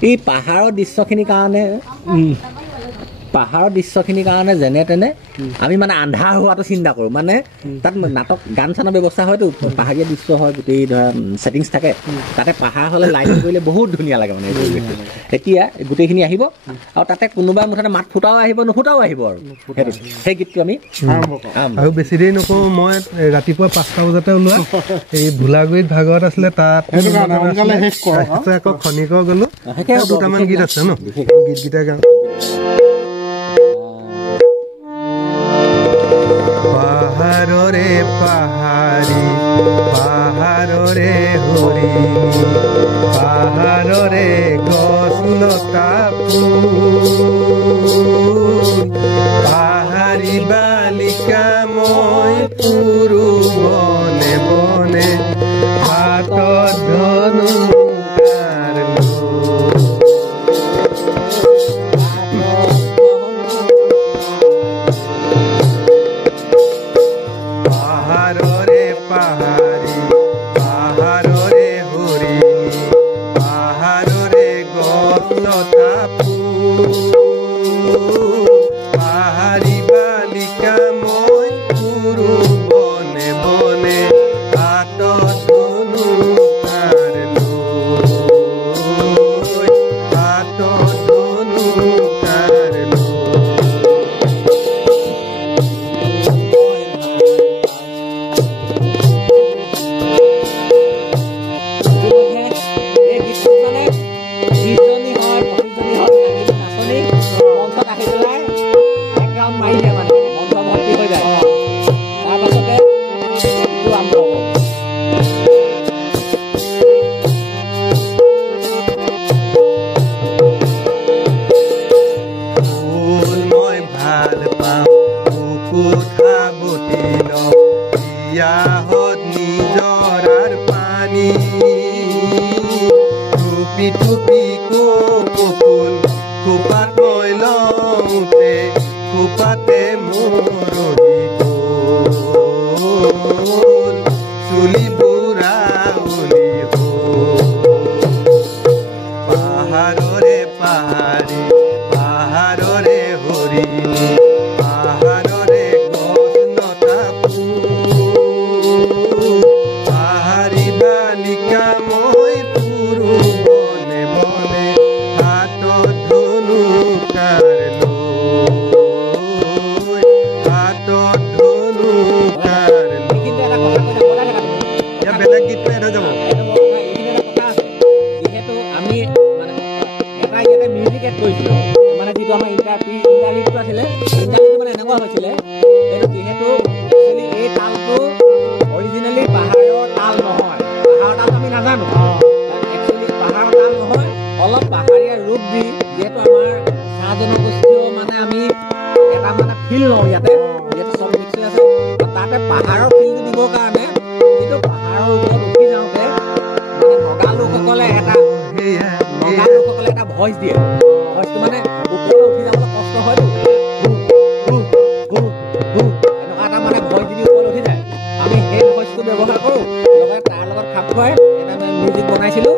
এই পাহাৰৰ দৃশ্যখিনিৰ কাৰণে যেনে তেনে আমি মানে আন্ধাৰ হোৱাটো চিন্তা কৰোঁ মানে তাত নাটক গান চানৰ ব্যৱস্থা হয়তো পাহাৰীয়া দৃশ্য হয় গোটেই ধৰা ছেটিংছ থাকে তাতে পাহাৰ হ'লে লাইটিং কৰিলে বহুত ধুনীয়া লাগে মানে এতিয়া গোটেইখিনি আহিব আৰু তাতে কোনোবাই মুঠতে মাত ফুটাও আহিব নুফুটাও আহিব আৰু সেইটো সেই গীতটো আমি আৰু বেছি দেৰি নকৰোঁ মই ৰাতিপুৱা 5টা বজাতে ওলোৱা এই ভোলাগুৰিত ভাগৱত আছিলে তাত আকৌ খনিকৰ গ'লোঁ দুটামান গীত আছে ন গীতকেইটা গাওঁ পাহাৰৰে পাহাৰী পাহাৰৰে হৰিণী পাহাৰৰে গছ লতা পাহাৰী বালিকা মই পুৰু বনে বনে হাতত ধনু যোগ দি যিহেতু আমাৰ চাহ জনগোষ্ঠীয় মানে আমি এটা মানে ফিল লওঁ ইয়াতে যিহেতু চব মিক্স হৈ আছে তাতে পাহাৰৰ ফিলটো দিবৰ কাৰণে যিটো পাহাৰৰ ওপৰত উঠি যাওঁতে মানে নগা লোকসকলে এটা ভইচ দিয়ে ভইচটো মানে ওপৰলৈ উঠি যাবলৈ কষ্ট হয়তো এনেকুৱা এটা মানে ভইচ যদি ওপৰলৈ উঠি যায় আমি সেই ভইচটো ব্যৱহাৰ কৰোঁ লগতে তাৰ লগত খাপ খুৱাই এটা আমি মিউজিক বনাইছিলোঁ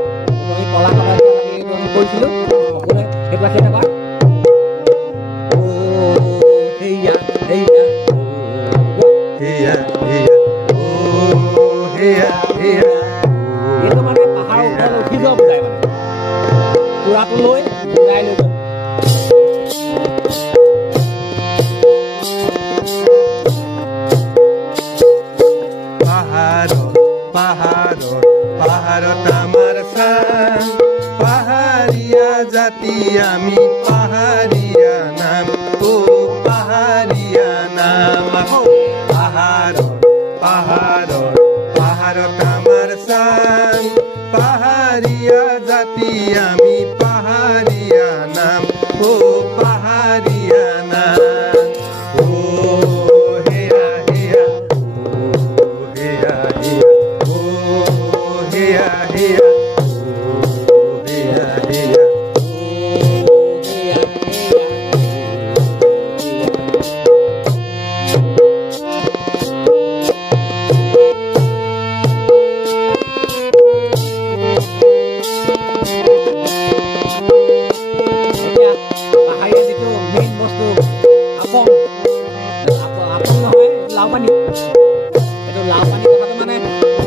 আমি কলা সভাত এইটো আমি কৰিছিলোঁ সকলোৱে সেইটো আছে এনেকুৱা এইটো মানে পাহাৰৰ ওপৰলৈ উঠি যোৱা বুজায় মানে পুৰাটো লৈ বুজাই লৈ গ'ল পাহাৰত আমাৰ চাং পাহাৰীয়া জাতি আমি পাহাৰীয়া নাম ও পাহাৰীয়া নাম পাহাৰত আমাৰ চাং পাহাৰীয়া জাতি আমি পাহাৰীয়া নাম ও পাহাৰীয়া নাম ও হেয়া হেয়া ও হেয়া হেয়া ও হেয়া হেয়া ও হেয়া হেয়া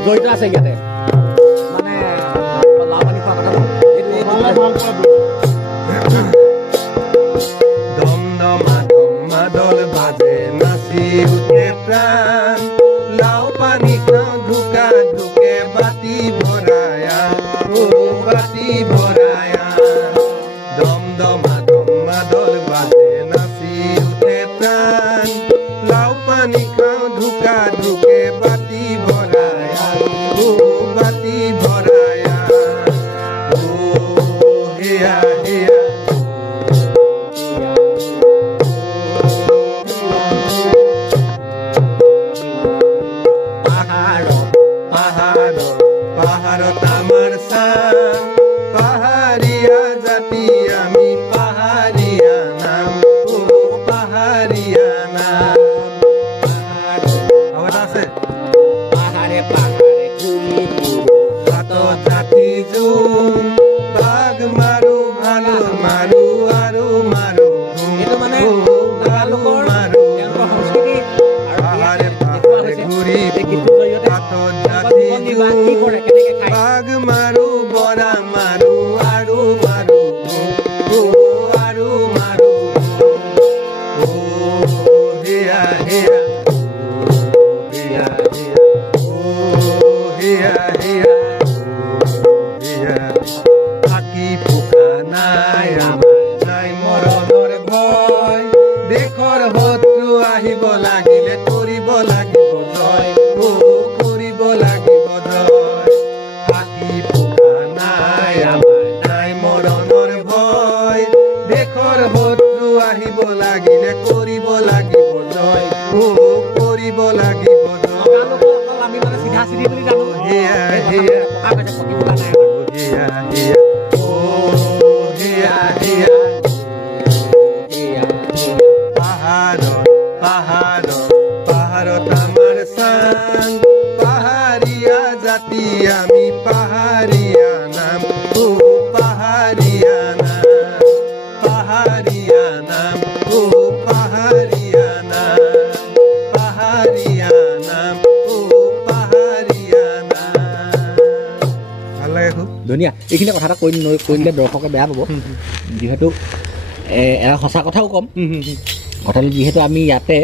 জড়িত আছে ইয়াতে মানে লাও পানী খোৱা কথা দমদমা দল বাজে নাচি উঠে প্ৰাণ লাও পানী খাওঁ ঢুকা ঢুকে বাতি ভৰায়া ও বাতি ভৰায়া দমদমা দল বাজে নাচি উঠে প্ৰাণ লাও পানী খাওঁ ঢুকা ঢুকে বাতি ভৰায়া ও বাতি ভৰায়া ও হেয়া হেয়া পাহাৰত আমাৰ চাং পাহাৰীয়া জাতি আমি পাহাৰীয়া নাম ও পাহাৰীয়া নাম আছে পাহাৰে পাহাৰে ঘূৰি হাতত হাতী জোং বাঘ মাৰো ভালু মাৰো আৰু মাৰো এইটো মানে ভালু মাৰো তেওঁলোকৰ সংস্কৃতি পাহাৰে পাহাৰে ঘূৰি হাতত হাতী জোং বাঘ মাৰো বৰা মাৰো আৰু মাৰো আৰু মাৰো ও হেয়া হেয়া হেয়া হেয়া ও হেয়া হেয়া হেয়া থাকি পোকা নাই আমাৰ নাই মৰণৰ ভয় দেশৰ শত্ৰু আহিব লাগিলে কৰিব লাগিব জয় ও কৰিব লাগিব জয় থাকি পোকা নাই আমাৰ নাই মৰণৰ ভয় দেশৰ শত্ৰু আহিব লাগিলে কৰিব লাগিব জয় ও কৰিব লাগিব জয় আমি মানে চিধা চিধি বুলি জানো হেয়া হেয়া হেয়া হেয়া ও হেয়া হেয়া পাহাৰত আমাৰ চাং পাহাৰীয়া জাতি আমি পাহাৰীয়া নাম ও পাহাৰীয়া নাম পাহাৰীয়া নাম ও পাহাৰীয়া নাম পাহাৰীয়া নাম ও পাহাৰীয়া নাম ভাল লাগে খুব ধুনীয়া এইখিনি কথা এটা কৈ দিলে দৰ্শকে বেয়া পাব যিহেতু এটা সঁচা কথাও ক'ম কথাটো যিহেতু আমি ইয়াতে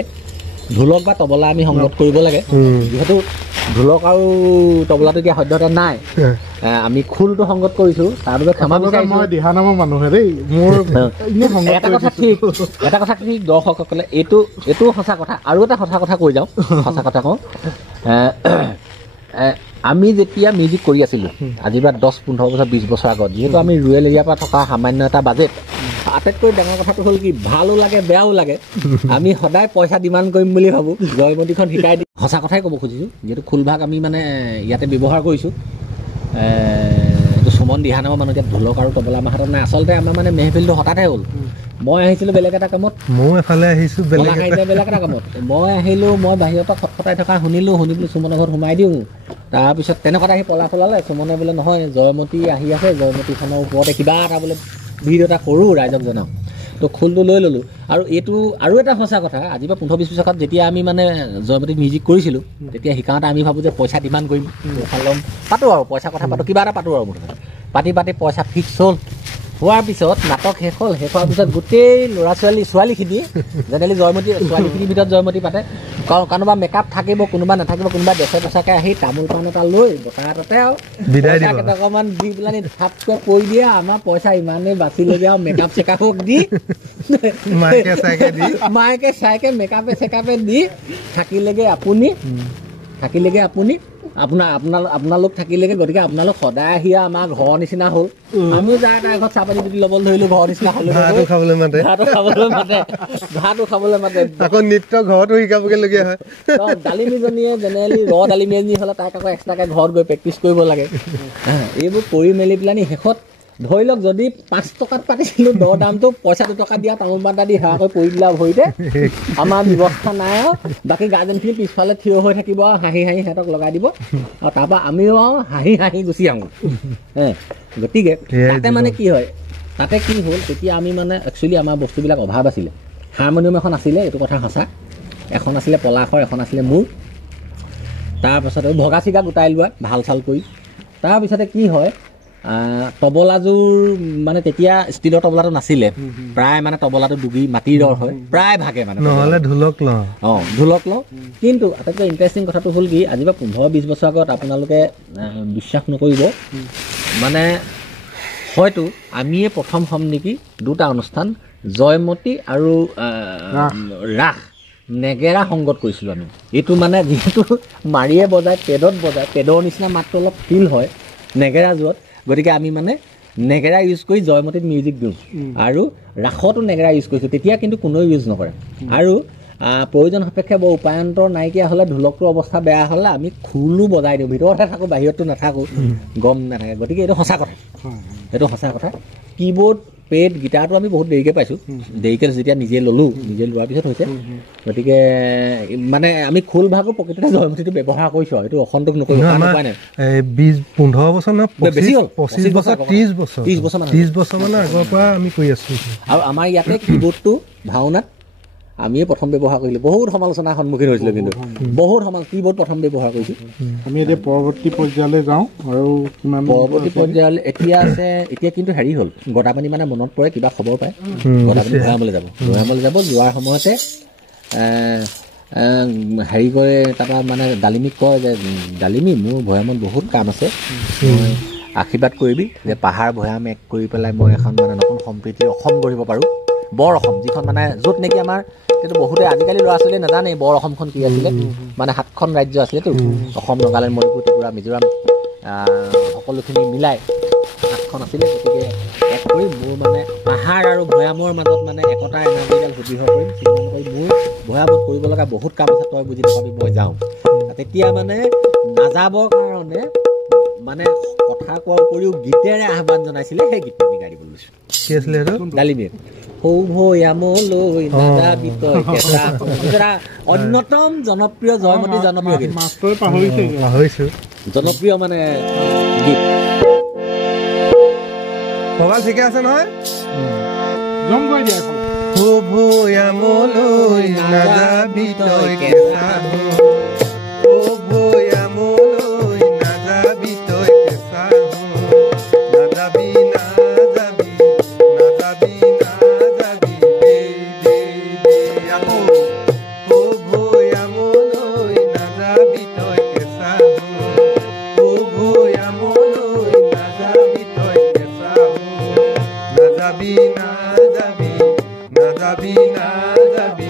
ঢোলক বা তবলা আমি সংগত কৰিব লাগে যিহেতু ঢোলক আৰু তবলাটো এতিয়া সদ্যহতে নাই আমি খোলটো সংগত কৰিছোঁ তাৰ বাবে ক্ষমা বিচাৰিছোঁ মই দিহানামৰ মানুহে দেই মোৰ এটা কথা ঠিক দৰ্শকসকলে এইটো সঁচা কথা আৰু এটা সঁচা কথা কৈ যাওঁ সঁচা কথা কওঁ আমি যেতিয়া মিউজিক কৰি আছিলোঁ আজিৰ পৰা 10-15 বছৰ 20 বছৰ আগত যিহেতু আমি ৰুৰেল এৰিয়াৰ পৰা থকা সামান্য এটা বাজেট আটাইতকৈ ডাঙৰ কথাটো হ'ল কি ভালো লাগে বেয়াও লাগে আমি সদায় পইচা ডিমাণ্ড কৰিম বুলি ভাবোঁ জয়মতীখন শিকাই দি সঁচা কথাই ক'ব খুজিছোঁ যিহেতু খোলভাগ আমি মানে ইয়াতে ব্যৱহাৰ কৰিছোঁ এইটো সুমন দিহানামৰ মানুহ এতিয়া ঢোলক আৰু তবলা আমাৰ হাতত নাই আচলতে আমাৰ মানে মেহফিলটো হঠাতে হ'ল মই আহিছিলোঁ বেলেগ এটা কামত ময়ো এফালে আহিছোঁ বেলেগ এটা কামত মই আহিলোঁ মই বাহিৰত খটখটাই থকা শুনিলোঁ সুমনৰ ঘৰত সোমাই দিওঁ তাৰপিছত তেনেকুৱাতে আহি পলালে সুমনে বোলে নহয় জয়মতী আহি আছে জয়মতীখনৰ ওপৰতে কিবা এটা বোলে ভিডিঅ' এটা কৰোঁ ৰাইজক জনাওঁ তো খোলটো লৈ ল'লোঁ আৰু এইটো আৰু এটা সঁচা কথা আজিৰ পৰা 15-20 বছৰ আগত যেতিয়া আমি মানে জয়মতীত মিউজিক কৰিছিলোঁ তেতিয়া শিকাওঁতে আমি ভাবোঁ যে পইচা ডিমাণ্ড কৰিম ল'ম পাতোঁ আৰু পইচা কথা পাতোঁ কিবা এটা পাতোঁ আৰু মুঠতে পাতি পইচা ফিক্স হ'ল হোৱাৰ পিছত নাটক শেষ হ'ল শেষ হোৱাৰ পিছত গোটেই ল'ৰা ছোৱালীখিনি জেনেৰেলি জয়মতী ছোৱালীখিনিৰ ভিতৰত জয়মতী পাতে কোনোবা মেকআপ থাকিব কোনোবা নাথাকিব কোনোবা দেশে পোচাকে আহি তামোল পাণ এটা লৈ বতাহতে আৰু কেইটকামান দি পেলাই থাপকৈ পৰি দিয়ে আমাৰ পইচা ইমানেই বাচিলেগৈ আৰু মেকআপ চেকআপক দি মায়েকে চাইকে মেকআপে চেকআপে দি থাকিলেগৈ আপুনি আপোনালোক থাকিলেগৈ গতিকে আপোনালোক সদায় আহি আমাৰ ঘৰৰ নিচিনা হ'ল আমিও যায় তাৰ ঘৰত চাহ পানী যদি ল'বলৈ ধৰিলোঁ ঘৰৰ নিচিনা হ'লো ভাতো খাবলৈ মাতে আকৌ নৃত্য ঘৰতো শিকাবগৈলগীয়া হয় ডালিমীজনীয়ে জেনেৰেলি ডালিমী এজনী হ'লে তাইক আকৌ এক্সট্ৰাকৈ ঘৰত গৈ প্ৰেক্টিচ কৰিব লাগে এইবোৰ কৰি মেলি পেলাই শেষত ধৰি লওক যদি 5 টকাত পাতিছিলোঁ দৰ দামটো পইচা 2 টকা দিয়া তামোল পাতা দি সেৱা কৰি পৰি দিলা ভৰিতে আমাৰ ব্যৱস্থা নাই আৰু বাকী গাৰ্জেনখিনি পিছফালে থিয় হৈ থাকিব আৰু হাঁহি সিহঁতক লগাই দিব আৰু তাৰপৰা আমিও আৰু হাঁহি গুচি আহোঁ গতিকে তাতে মানে কি হয় তাতে কি হ'ল তেতিয়া আমি মানে একচুৱেলি আমাৰ বস্তুবিলাক অভাৱ আছিলে হাৰমনিয়াম এখন আছিলে এইটো কথা সঁচা এখন আছিলে পলাশৰ এখন আছিলে মোৰ তাৰপাছতে ভগা চিগা গোটাই লোৱা ভাল চাল কৰি তাৰপিছতে কি হয় তবলাযোৰ মানে তেতিয়া ষ্টিলৰ তবলাটো নাছিলে প্ৰায় মানে তবলাটো দুগি মাটিৰ হয় প্ৰায় ভাগে মানে নহ'লে ঢোলক লওঁ কিন্তু আটাইতকৈ ইণ্টাৰেষ্টিং কথাটো হ'ল কি আজি বা 15-20 বছৰ আগত আপোনালোকে বিশ্বাস নকৰিব মানে হয়তো আমিয়ে প্ৰথম হ'ম নেকি দুটা অনুষ্ঠান জয়মতী আৰু ৰাস নেগেৰা সংগত কৰিছিলোঁ আমি এইটো মানে যিহেতু মাৰিয়ে বজায় পেডৰ নিচিনা মাতটো অলপ ফিল হয় নেগেৰাযোৰত গতিকে আমি মানে নেগেৰা ইউজ কৰি জয়মতীত মিউজিক দিওঁ আৰু ৰাসতো নেগেৰা ইউজ কৰিছোঁ তেতিয়া কিন্তু কোনেও ইউজ নকৰে আৰু প্ৰয়োজন সাপেক্ষে বৰ উপায়ন্তৰ নাইকিয়া হ'লে ঢোলকটোৰ অৱস্থা বেয়া হ'লে আমি খোলো বজাই দিওঁ ভিতৰতহে থাকোঁ বাহিৰততো নাথাকোঁ গম নাথাকে গতিকে এইটো সঁচা কথা কীবৰ্ড পেড গীটাৰটো আমি বহুত দেৰিকৈ পাইছোঁ দেৰিকৈ যেতিয়া নিজে লোৱাৰ পিছত হৈছে গতিকে মানে আমি খোল ভাগো প্ৰকৃততে জয়মতীটো ব্যৱহাৰ কৰিছোঁ এইটো অসন্তোষ নকৰিব উপায় নাই 15 বছৰ নহয় বেছি হ'ল 25 বছৰ 30 বছৰ মানৰ আগৰ পৰা আমি কৰি আছোঁ আৰু আমাৰ ইয়াতে কীবৰ্ডটো ভাওনাত আমিয়ে প্ৰথম ব্যৱহাৰ কৰিলোঁ বহুত সমালোচনাৰ সন্মুখীন হৈছিলোঁ কিন্তু বহুত কীবৰ্ড প্ৰথম ব্যৱহাৰ কৰিছোঁ আমি এতিয়া পৰৱৰ্তী পৰ্যায়লৈ যাওঁ আৰু পৰৱৰ্তী পৰ্যায়লৈ এতিয়া কিন্তু হেৰি হ'ল গদাপানী মানে মনত পৰে কিবা খবৰ পায় গদাপানী ভৈয়ামলৈ যাব যোৱাৰ সময়তে হেৰি কৰে তাৰপৰা মানে ডালিমীক কয় যে ডালিমী মোৰ ভৈয়ামত বহুত কাম আছে মই আশীৰ্বাদ কৰিবি যে পাহাৰ ভৈয়াম এক কৰি পেলাই মই এখন মানে নতুন সম্প্ৰীতিৰ অসম গঢ়িব পাৰোঁ বৰ অসম যিখন মানে য'ত নেকি আমাৰ কিন্তু বহুতে আজিকালি ল'ৰা ছোৱালীয়ে নাজানে বৰ অসমখন কি আছিলে মানে 7খন ৰাজ্য আছিলেতো অসম নাগালেণ্ড মণিপুৰ ত্ৰিপুৰা মিজোৰাম সকলোখিনি মিলাই 7খন আছিলে গতিকে এক কৰি মোৰ মানে পাহাৰ আৰু ভৈয়ামৰ মাজত মানে একতা এনাৰ্জিডাল সুদৃঢ় কৰিম চিন্তা কৰি মোৰ ভৈয়ামত কৰিব লগা বহুত কাম আছে তই বুজি নাপাবি মই যাওঁ তেতিয়া মানে নাযাবৰ কাৰণে মানে কথা কোৱাৰ উপৰিও গীতেৰে আহ্বান জনাইছিলে সেই গীতটো আমি গাই দিব লৈছোঁ কি আছিলে ডালিমীয়ে ভৈয়ামলৈ নাযাবি তই কেঁচা অন্যতম জনপ্ৰিয় জয়মতী জনপ্ৰিয় গীত জনপ্ৰিয় মানে গীত ভগাল ঠিকে আছে নহয় ভৈয়ামলৈ নাযাবি তই কেঁচা ভৈয়ামলৈ নাযাবি তই কেঁচা নাযাবি নাযাবি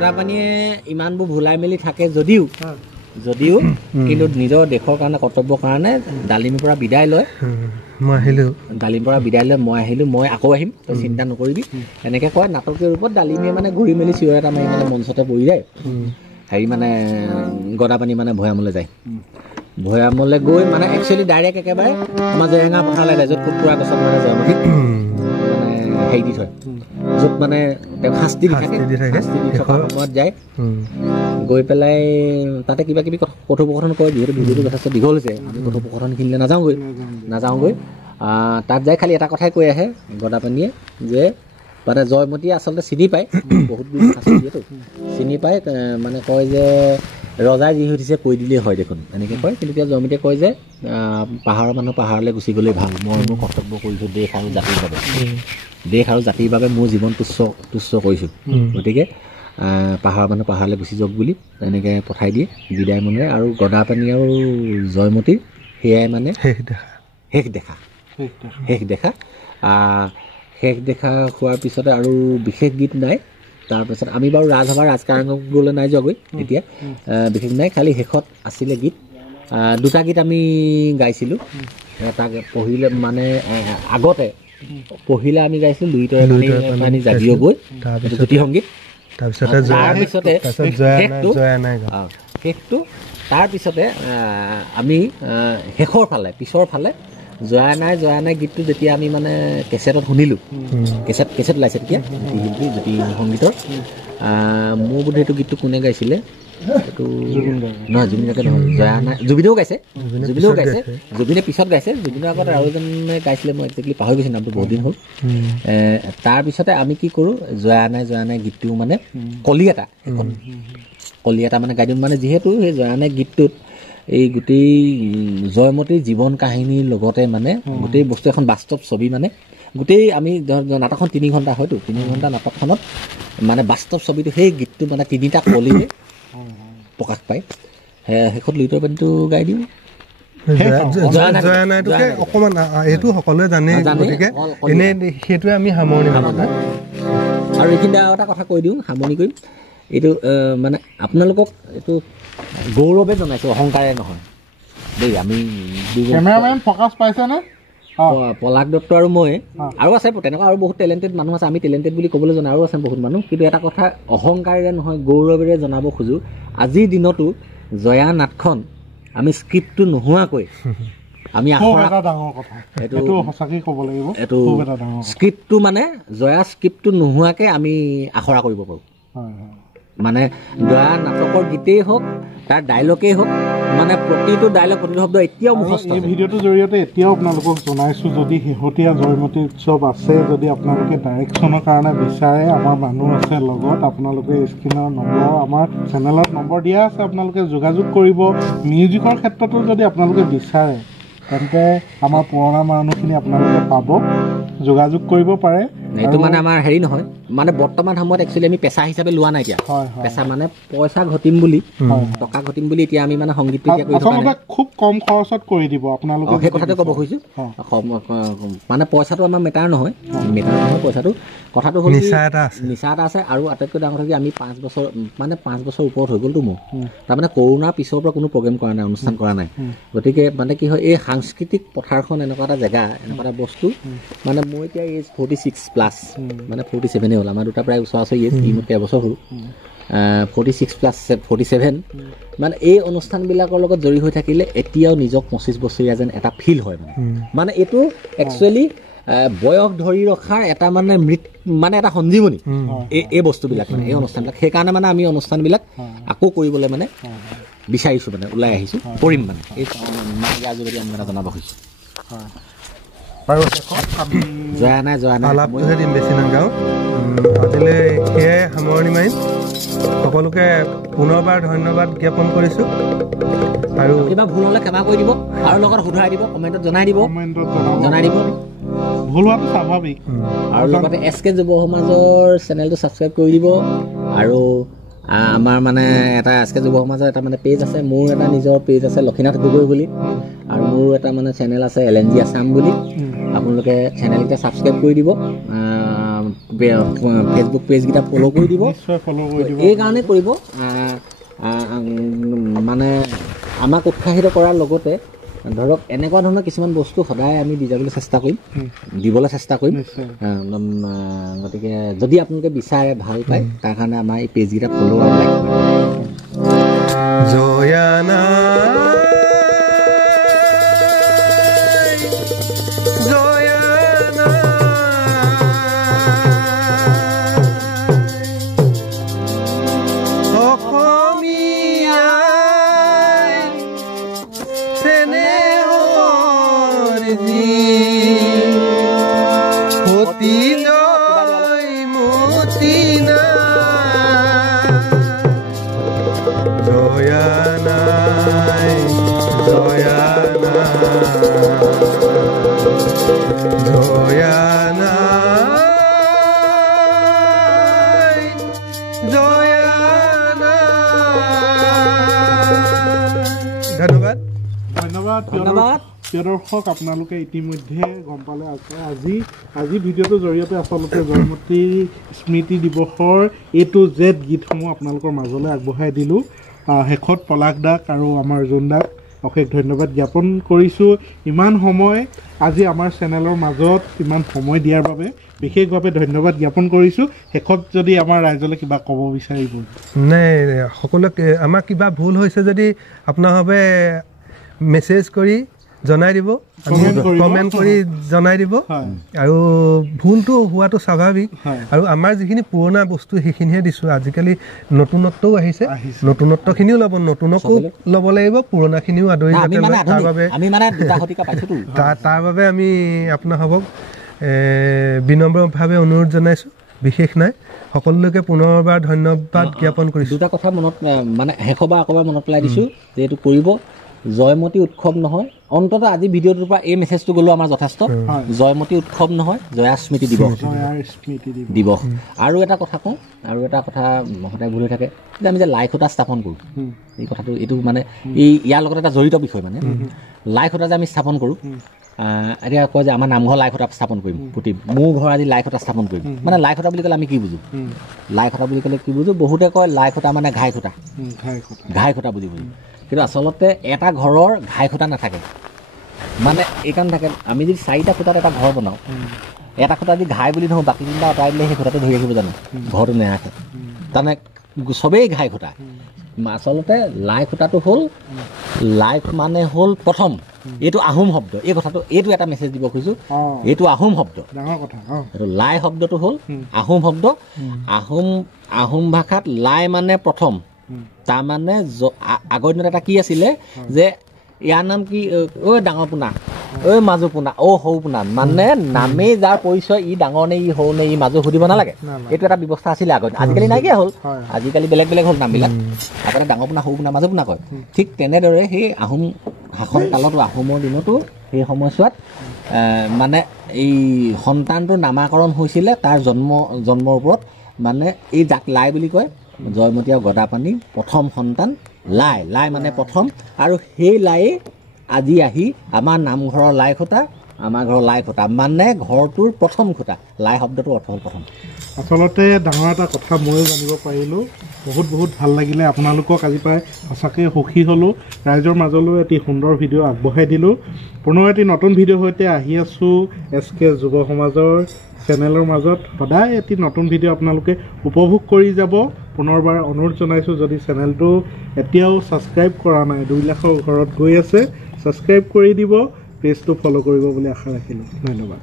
গদাপানীয়ে ইমানবোৰ ভুলাই মেলি থাকে যদিও কিন্তু নিজৰ দেশৰ কাৰণে কৰ্তব্যৰ কাৰণে ডালিমীৰ পৰা বিদায় লয় মই আহিলোঁ ডালিমীৰ পৰা বিদায় লৈ মই আহিলোঁ মই আকৌ আহিম তই চিন্তা নকৰিবি এনেকৈ কয় নাটকীয় ৰূপত ডালিমীয়ে মানে ঘূৰি মেলি চিঞৰ এটা মাৰি মানে মঞ্চতে পৰি যায় হেৰি মানে গদাপানী মানে ভৈয়ামলৈ যায় ভৈয়ামলৈ গৈ মানে একচুৱেলি ডাইৰেক্ট একেবাৰে আমাৰ জেৰেঙা পথাৰলৈ যায় য'ত কুকুৰা গছত মানে জয়মতীক মানে হেৰি দি থয় য'ত মানে তেওঁক শাস্তি দি থকা সময়ত যায় গৈ পেলাই তাতে কিবা কিবি কথোপকথন কৰে যিহেতু ভিডিঅ'টো যথেষ্ট দীঘল হৈছে আমি কথোপকথনখিনিলৈ নাযাওঁগৈ তাত যাই খালি এটা কথাই কৈ আহে গদাপানীয়ে যে মানে জয়মতীয়ে আচলতে চিনি পায় বহুত আছে যিহেতু চিনি পায় মানে কয় যে ৰজাই যি উঠিছে কৈ দিলেই হয় দেখোন এনেকৈ কয় কিন্তু এতিয়া জয়মতীয়ে কয় যে পাহাৰৰ মানুহ পাহাৰলৈ গুচি গ'লেই ভাল মই মোৰ কৰ্তব্য কৰিছোঁ দেশ আৰু জাতিৰ বাবে মোৰ জীৱন তুচ্ছ কৰিছোঁ গতিকে পাহাৰৰ মানুহ পাহাৰলৈ গুচি যাওক বুলি এনেকৈ পঠাই দিয়ে বিদায় মনেৰে আৰু গদাপানী আৰু জয়মতীৰ সেয়াই মানে শেষ দেখা হোৱাৰ পিছতে আৰু বিশেষ গীত নাই তাৰপিছত আমি বাৰু ৰাজসভাৰ ৰাজকাৰণলৈ নাই যোৱাগৈ এতিয়া বিশেষ নাই খালি শেষত আছিলে গীত দুটা গীত আমি গাইছিলোঁ এটা পঢ়িলে মানে আগতে পঢ়িলে আমি গাইছিলোঁ লুইতৰে পানী জাগিও গৈ জ্যোতি সংগীত তাৰপিছতে শেষটো তাৰপিছতে আমি পিছৰ ফালে জয়া নাই গীতটো যেতিয়া আমি মানে কেছেটত শুনিলোঁ কেছেট ওলাইছে তেতিয়া জ্যোতি সংগীতৰ মোৰ বোধে এইটো গীতটো কোনে গাইছিলে এইটো নহয় জুবিনকে নহয় জয়া নাই জুবিনেও গাইছে জুবিনে পিছত গাইছে জুবিনৰ আগত আৰু এজনে গাইছিলে মই একজেক্টলি পাহৰি গৈছোঁ নামটো বহুত দিন হ'ল তাৰপিছতে আমি কি কৰোঁ জয়া নাই গীতটো মানে কলিয়াটা মানে গাই দিওঁ মানে যিহেতু সেই জয়া নাই গীতটোত এই গোটেই জয়মতীৰ জীৱন কাহিনীৰ লগতে মানে গোটেই বস্তু এখন বাস্তৱ ছবি মানে গোটেই আমি নাটকখন 3 ঘণ্টা হয়তো 3 ঘণ্টা নাটকখনত মানে বাস্তৱ ছবিটো সেই গীতটো মানে 3টা কলিৰে প্ৰকাশ পায় শেষত লুইতৰ পানীটো গাই দিওঁ অকণমান এইটো সকলোৱে জানে গতিকে এনেই সেইটোৱে আমি সামৰণি আৰু এইখিনি আৰু এটা কথা কৈ দিওঁ সামৰণি কৰিম এইটো মানে আপোনালোকক এইটো গৌৰৱে জনাইছোঁ অহংকাৰে নহয় দেই আমি ফকাছ পাইছেনে পলাশ দত্ত আৰু মই আৰু আছে তেনেকুৱা আৰু বহুত টেলেণ্টেড মানুহ আছে আমি টেলেণ্টেড বুলি ক'বলৈ জানো আৰু আছে বহুত মানুহ কিন্তু এটা কথা অহংকাৰেৰে নহয় গৌৰৱেৰে জনাব খোজোঁ আজিৰ দিনতো জয়া নাটখন আমি স্ক্ৰিপ্টটো নোহোৱাকৈ আমি এইটো স্ক্ৰিপ্টটো মানে জয়া স্ক্ৰিপ্টটো নোহোৱাকৈ আমি আখৰা কৰিব পাৰোঁ মানে জয়া নাটকৰ গীতেই হওক তাৰ ডাইলগেই হওক মানে প্ৰতিটো ডাইলগ প্ৰতিটো শব্দ এতিয়াও মুখস্থ এই ভিডিঅ'টোৰ জৰিয়তে এতিয়াও আপোনালোকক জনাইছোঁ যদি শেহতীয়া জয়মতী উৎসৱ আছে যদি আপোনালোকে ডাইৰেকশ্যনৰ কাৰণে বিচাৰে আমাৰ মানুহ আছে লগত আপোনালোকে স্ক্ৰীনৰ নম্বৰ আমাৰ চেনেলত নম্বৰ দিয়া আছে আপোনালোকে যোগাযোগ কৰিব মিউজিকৰ ক্ষেত্ৰতো যদি আপোনালোকে বিচাৰে তেন্তে আমাৰ পুৰণা মানুহখিনি আপোনালোকে পাব যোগাযোগ কৰিব পাৰে এইটো মানে আমাৰ হেৰি নহয় মানে বৰ্তমান সময়ত একচুৱেলি আমি পেচা হিচাপে লোৱা নাই এতিয়া পেচা মানে পইচা ঘটিম বুলি টকা ঘটিম বুলি এতিয়া আমি মানে সংগীতটো এতিয়া কৰি থকা নাই খুব কম খৰচত কৰি দিব আপোনালোকে সেই কথাটো ক'ব খুজিছোঁ মানে পইচাটো আমাৰ মেটাৰ নহয় পইচাটো কথাটো হ'ল নিচা এটা আছে আৰু আটাইতকৈ ডাঙৰ কথা কি আমি 5 বছৰ ওপৰত হৈ গ'লতো মোৰ তাৰমানে কৰোণাৰ পিছৰ পৰা কোনো প্ৰগ্ৰেম কৰা নাই অনুষ্ঠান কৰা নাই গতিকে মানে কি হয় এই সাংস্কৃতিক পথাৰখন এনেকুৱা এটা জেগা এনেকুৱা এটা বস্তু মানে মই এতিয়া এজ 46+ মানে 47 হ'ল আমাৰ দুটা প্ৰায় ওচৰা ওচৰি এজ মোতকৈ এবছৰ হ'ল 46+47 মানে এই অনুষ্ঠানবিলাকৰ লগত জড়িত হৈ থাকিলে এতিয়াও নিজক 25 বছৰীয়া যেন এটা ফিল হয় মানে এইটো একচুৱেলি বয়স ধৰি ৰখাৰ এটা মানে এটা সঞ্জীৱনী এই বস্তুবিলাক মানে এই অনুষ্ঠানবিলাক সেইকাৰণে মানে আমি অনুষ্ঠানবিলাক আকৌ কৰিবলৈ মানে বিচাৰিছোঁ মানে ওলাই আহিছোঁ কৰিম মানে এই ইয়াৰ যোগেদি আমি মানে জনাব খুজিছোঁ জয়া নাই আলাপটোহে দিম বেছি নাগাওঁ আজিলৈ সেয়াই সামৰণি মাৰিম সকলোকে পুনৰবাৰ ধন্যবাদ জ্ঞাপন কৰিছোঁ আৰু কিবা ভুল হ'লে ক্ষমা কৰি দিব আৰু লগত শুধৰাই দিব কমেণ্টত জনাই দিব ভুল হোৱাটো স্বাভাৱিক আৰু লগতে SK যুৱ সমাজৰ চেনেলটো ছাবস্ক্ৰাইব কৰি দিব আৰু আমাৰ মানে এটা SK যুৱ সমাজৰ এটা মানে পেজ আছে মোৰ এটা নিজৰ পেজ আছে লক্ষীনাথ গগৈ বুলি আৰু মোৰ এটা মানে চেনেল আছে LNG আছাম বুলি আপোনালোকে চেনেলকেইটা ছাবস্ক্ৰাইব কৰি দিব ফেচবুক পেজকেইটা ফ'ল' কৰি দিব। নিশ্চয় ফ'ল' কৰি দিব। এইকাৰণে কৰিব মানে আমাক উৎসাহিত কৰাৰ লগতে ধৰক এনেকুৱা ধৰণৰ কিছুমান বস্তু সদায় আমি দিবলৈ চেষ্টা কৰিম, দিবলৈ চেষ্টা কৰিম। গতিকে যদি আপোনালোকে বিচাৰে ভাল পায় তাৰ কাৰণে আমাৰ এই পেজকেইটা ফ'ল' আৰু লাইক কৰিব। জয়ানা ধন্যবাদ। প্ৰিয় দৰ্শক, আপোনালোকে ইতিমধ্যে গম পালে আজি ভিডিঅ'টোৰ জৰিয়তে আচলতে জয়মতীৰ স্মৃতি দিৱসৰ A to Z গীতসমূহ আপোনালোকৰ মাজলৈ আগবঢ়াই দিলোঁ। শেষত পলাশ দাক আৰু আমাৰ জোন দাক অশেষ ধন্যবাদ জ্ঞাপন কৰিছোঁ। ইমান সময় আজি আমাৰ চেনেলৰ মাজত ইমান সময় দিয়াৰ বাবে বিশেষভাৱে ধন্যবাদ জ্ঞাপন কৰিছোঁ। শেষত যদি আমাৰ ৰাইজলৈ কিবা ক'ব বিচাৰিব? নাই, সকলোক আমাৰ কিবা ভুল হৈছে যদি আপোনাৰভাৱে মেছেজ কৰি জনাই দিব, কমেণ্ট কৰি জনাই দিব। আৰু ভুলটো হোৱাটো স্বাভাৱিক। আৰু আমাৰ যিখিনি পুৰণা বস্তু সেইখিনিহে দিছোঁ। আজিকালি নতুনত্বও আহিছে, নতুনত্বখিনিও নতুনকো ল'ব লাগিব, পুৰণাখিনিও আদৰি যাতে তাৰ বাবে আমি আপোনালোকক বিনম্ৰভাৱে অনুৰোধ জনাইছোঁ। বিশেষ নাই, সকলোকে পুনৰবাৰ ধন্যবাদ জ্ঞাপন কৰিছোঁ। দুটা কথা মনত মানে শেষৰবাৰ আকৌ মনত পেলাই দিছোঁ যে এইটো কৰিব জয়মতী উৎসৱ নহয়। অন্ততঃ আজি ভিডিঅ'টোৰ পৰা এই মেছেজটো গ'লো আমাৰ যথেষ্ট। জয়মতী উৎসৱ নহয়, জয়া স্মৃতি দিৱস। আৰু এটা কথা কওঁ, আৰু এটা কথা সদায় ভুল হৈ থাকে যে আমি যে লাই খুঁটা স্থাপন কৰোঁ, এই কথাটো এইটো মানে ইয়াৰ লগত এটা জড়িত বিষয়। মানে লাই খুঁটা যে আমি স্থাপন কৰোঁ, এতিয়া কয় যে আমাৰ নামঘৰ লাই খুঁটা স্থাপন কৰিম, পুতিম, মোৰ ঘৰ আজি লাই খুঁটা স্থাপন কৰিম। মানে লাই খুঁটা বুলি ক'লে আমি কি বুজোঁ? লাই খুঁটা বুলি ক'লে কি বুজোঁ? বহুতে কয় লাই খুঁটা মানে ঘাই খুঁটা, ঘাই খুঁটা বুজি বুজোঁ। কিন্তু আচলতে এটা ঘৰৰ ঘাই খুঁটা নাথাকে। মানে এইকাৰণে থাকে, আমি যদি 4টা খুঁটাত এটা ঘৰ বনাওঁ, এটা খুঁটা যদি ঘাই বুলি নহয়, বাকী 3টা আঁতৰাই দিলে সেই খুঁটাটো ধৰি ৰাখিব জানো? ঘৰটো নেৰাখে। তাৰমানে চবেই ঘাই খুঁটা। আচলতে লাই খুঁটাটো হ'ল, লাই মানে হ'ল প্ৰথম। এইটো আহোম শব্দ। এই কথাটো এইটো এটা মেছেজ দিব খুজিছোঁ, এইটো আহোম শব্দ। এইটো লাই শব্দটো হ'ল আহোম শব্দ। আহোম ভাষাত লাই মানে প্ৰথম। তাৰমানে আগৰ দিনত এটা কি আছিলে যে ইয়াৰ নাম কি, ঐ ডাঙৰ পোনা, ঐ মাজু পোনা, সৰু পোনা, মানে নামেই যাৰ পৰিচয়, ই ডাঙৰ নে ই সৰু নে ই মাজু সুধিব নালাগে। এইটো এটা ব্যৱস্থা আছিলে আগত, আজিকালি নাইকিয়া হ'ল। আজিকালি বেলেগ বেলেগ হ'ল নামবিলাক। আগতে ডাঙৰ পোনা, সৰু পোনা, মাজু পোনা কয়। ঠিক তেনেদৰে সেই আহোম শাসন কালতো, আহোমৰ দিনতো সেই সময়ছোৱাত মানে এই সন্তানটোৰ নামাকৰণ হৈছিলে তাৰ জন্মৰ ওপৰত। মানে এই যাক লাই বুলি কয়, জয়মতী আৰু গদাপাণি প্ৰথম সন্তান লাই। লাই মানে প্ৰথম। আৰু সেই লাই আজি আহি আমাৰ নামঘৰৰ লাই খুঁটা, আমাৰ ঘৰৰ লাই খুঁটা, মানে ঘৰটোৰ প্ৰথম খুঁটা। লাই শব্দটো অৰ্থ হ'ল প্ৰথম। আচলতে ডাঙৰ এটা কথা ময়ো জানিব পাৰিলোঁ। বহুত ভাল লাগিলে। আপোনালোকক আজি পাই সঁচাকৈ সুখী হ'লোঁ। ৰাইজৰ মাজলৈ এটি সুন্দৰ ভিডিঅ' আগবঢ়াই দিলোঁ। পুনৰ এটি নতুন ভিডিঅ'ৰ সৈতে আহি আছোঁ SK যুৱ সমাজৰ চেনেলৰ মাজত। সদায় এটি নতুন ভিডিঅ' আপোনালোকে উপভোগ কৰি যাব। পুনৰবাৰ অনুৰোধ জনাইছোঁ, যদি চেনেলটো এতিয়াও ছাবস্ক্ৰাইব কৰা নাই, 2 লাখৰ ঘৰত গৈ আছে, ছাবস্ক্ৰাইব কৰি দিব, পেজটো ফ'ল' কৰিব বুলি আশা ৰাখিলোঁ। ধন্যবাদ।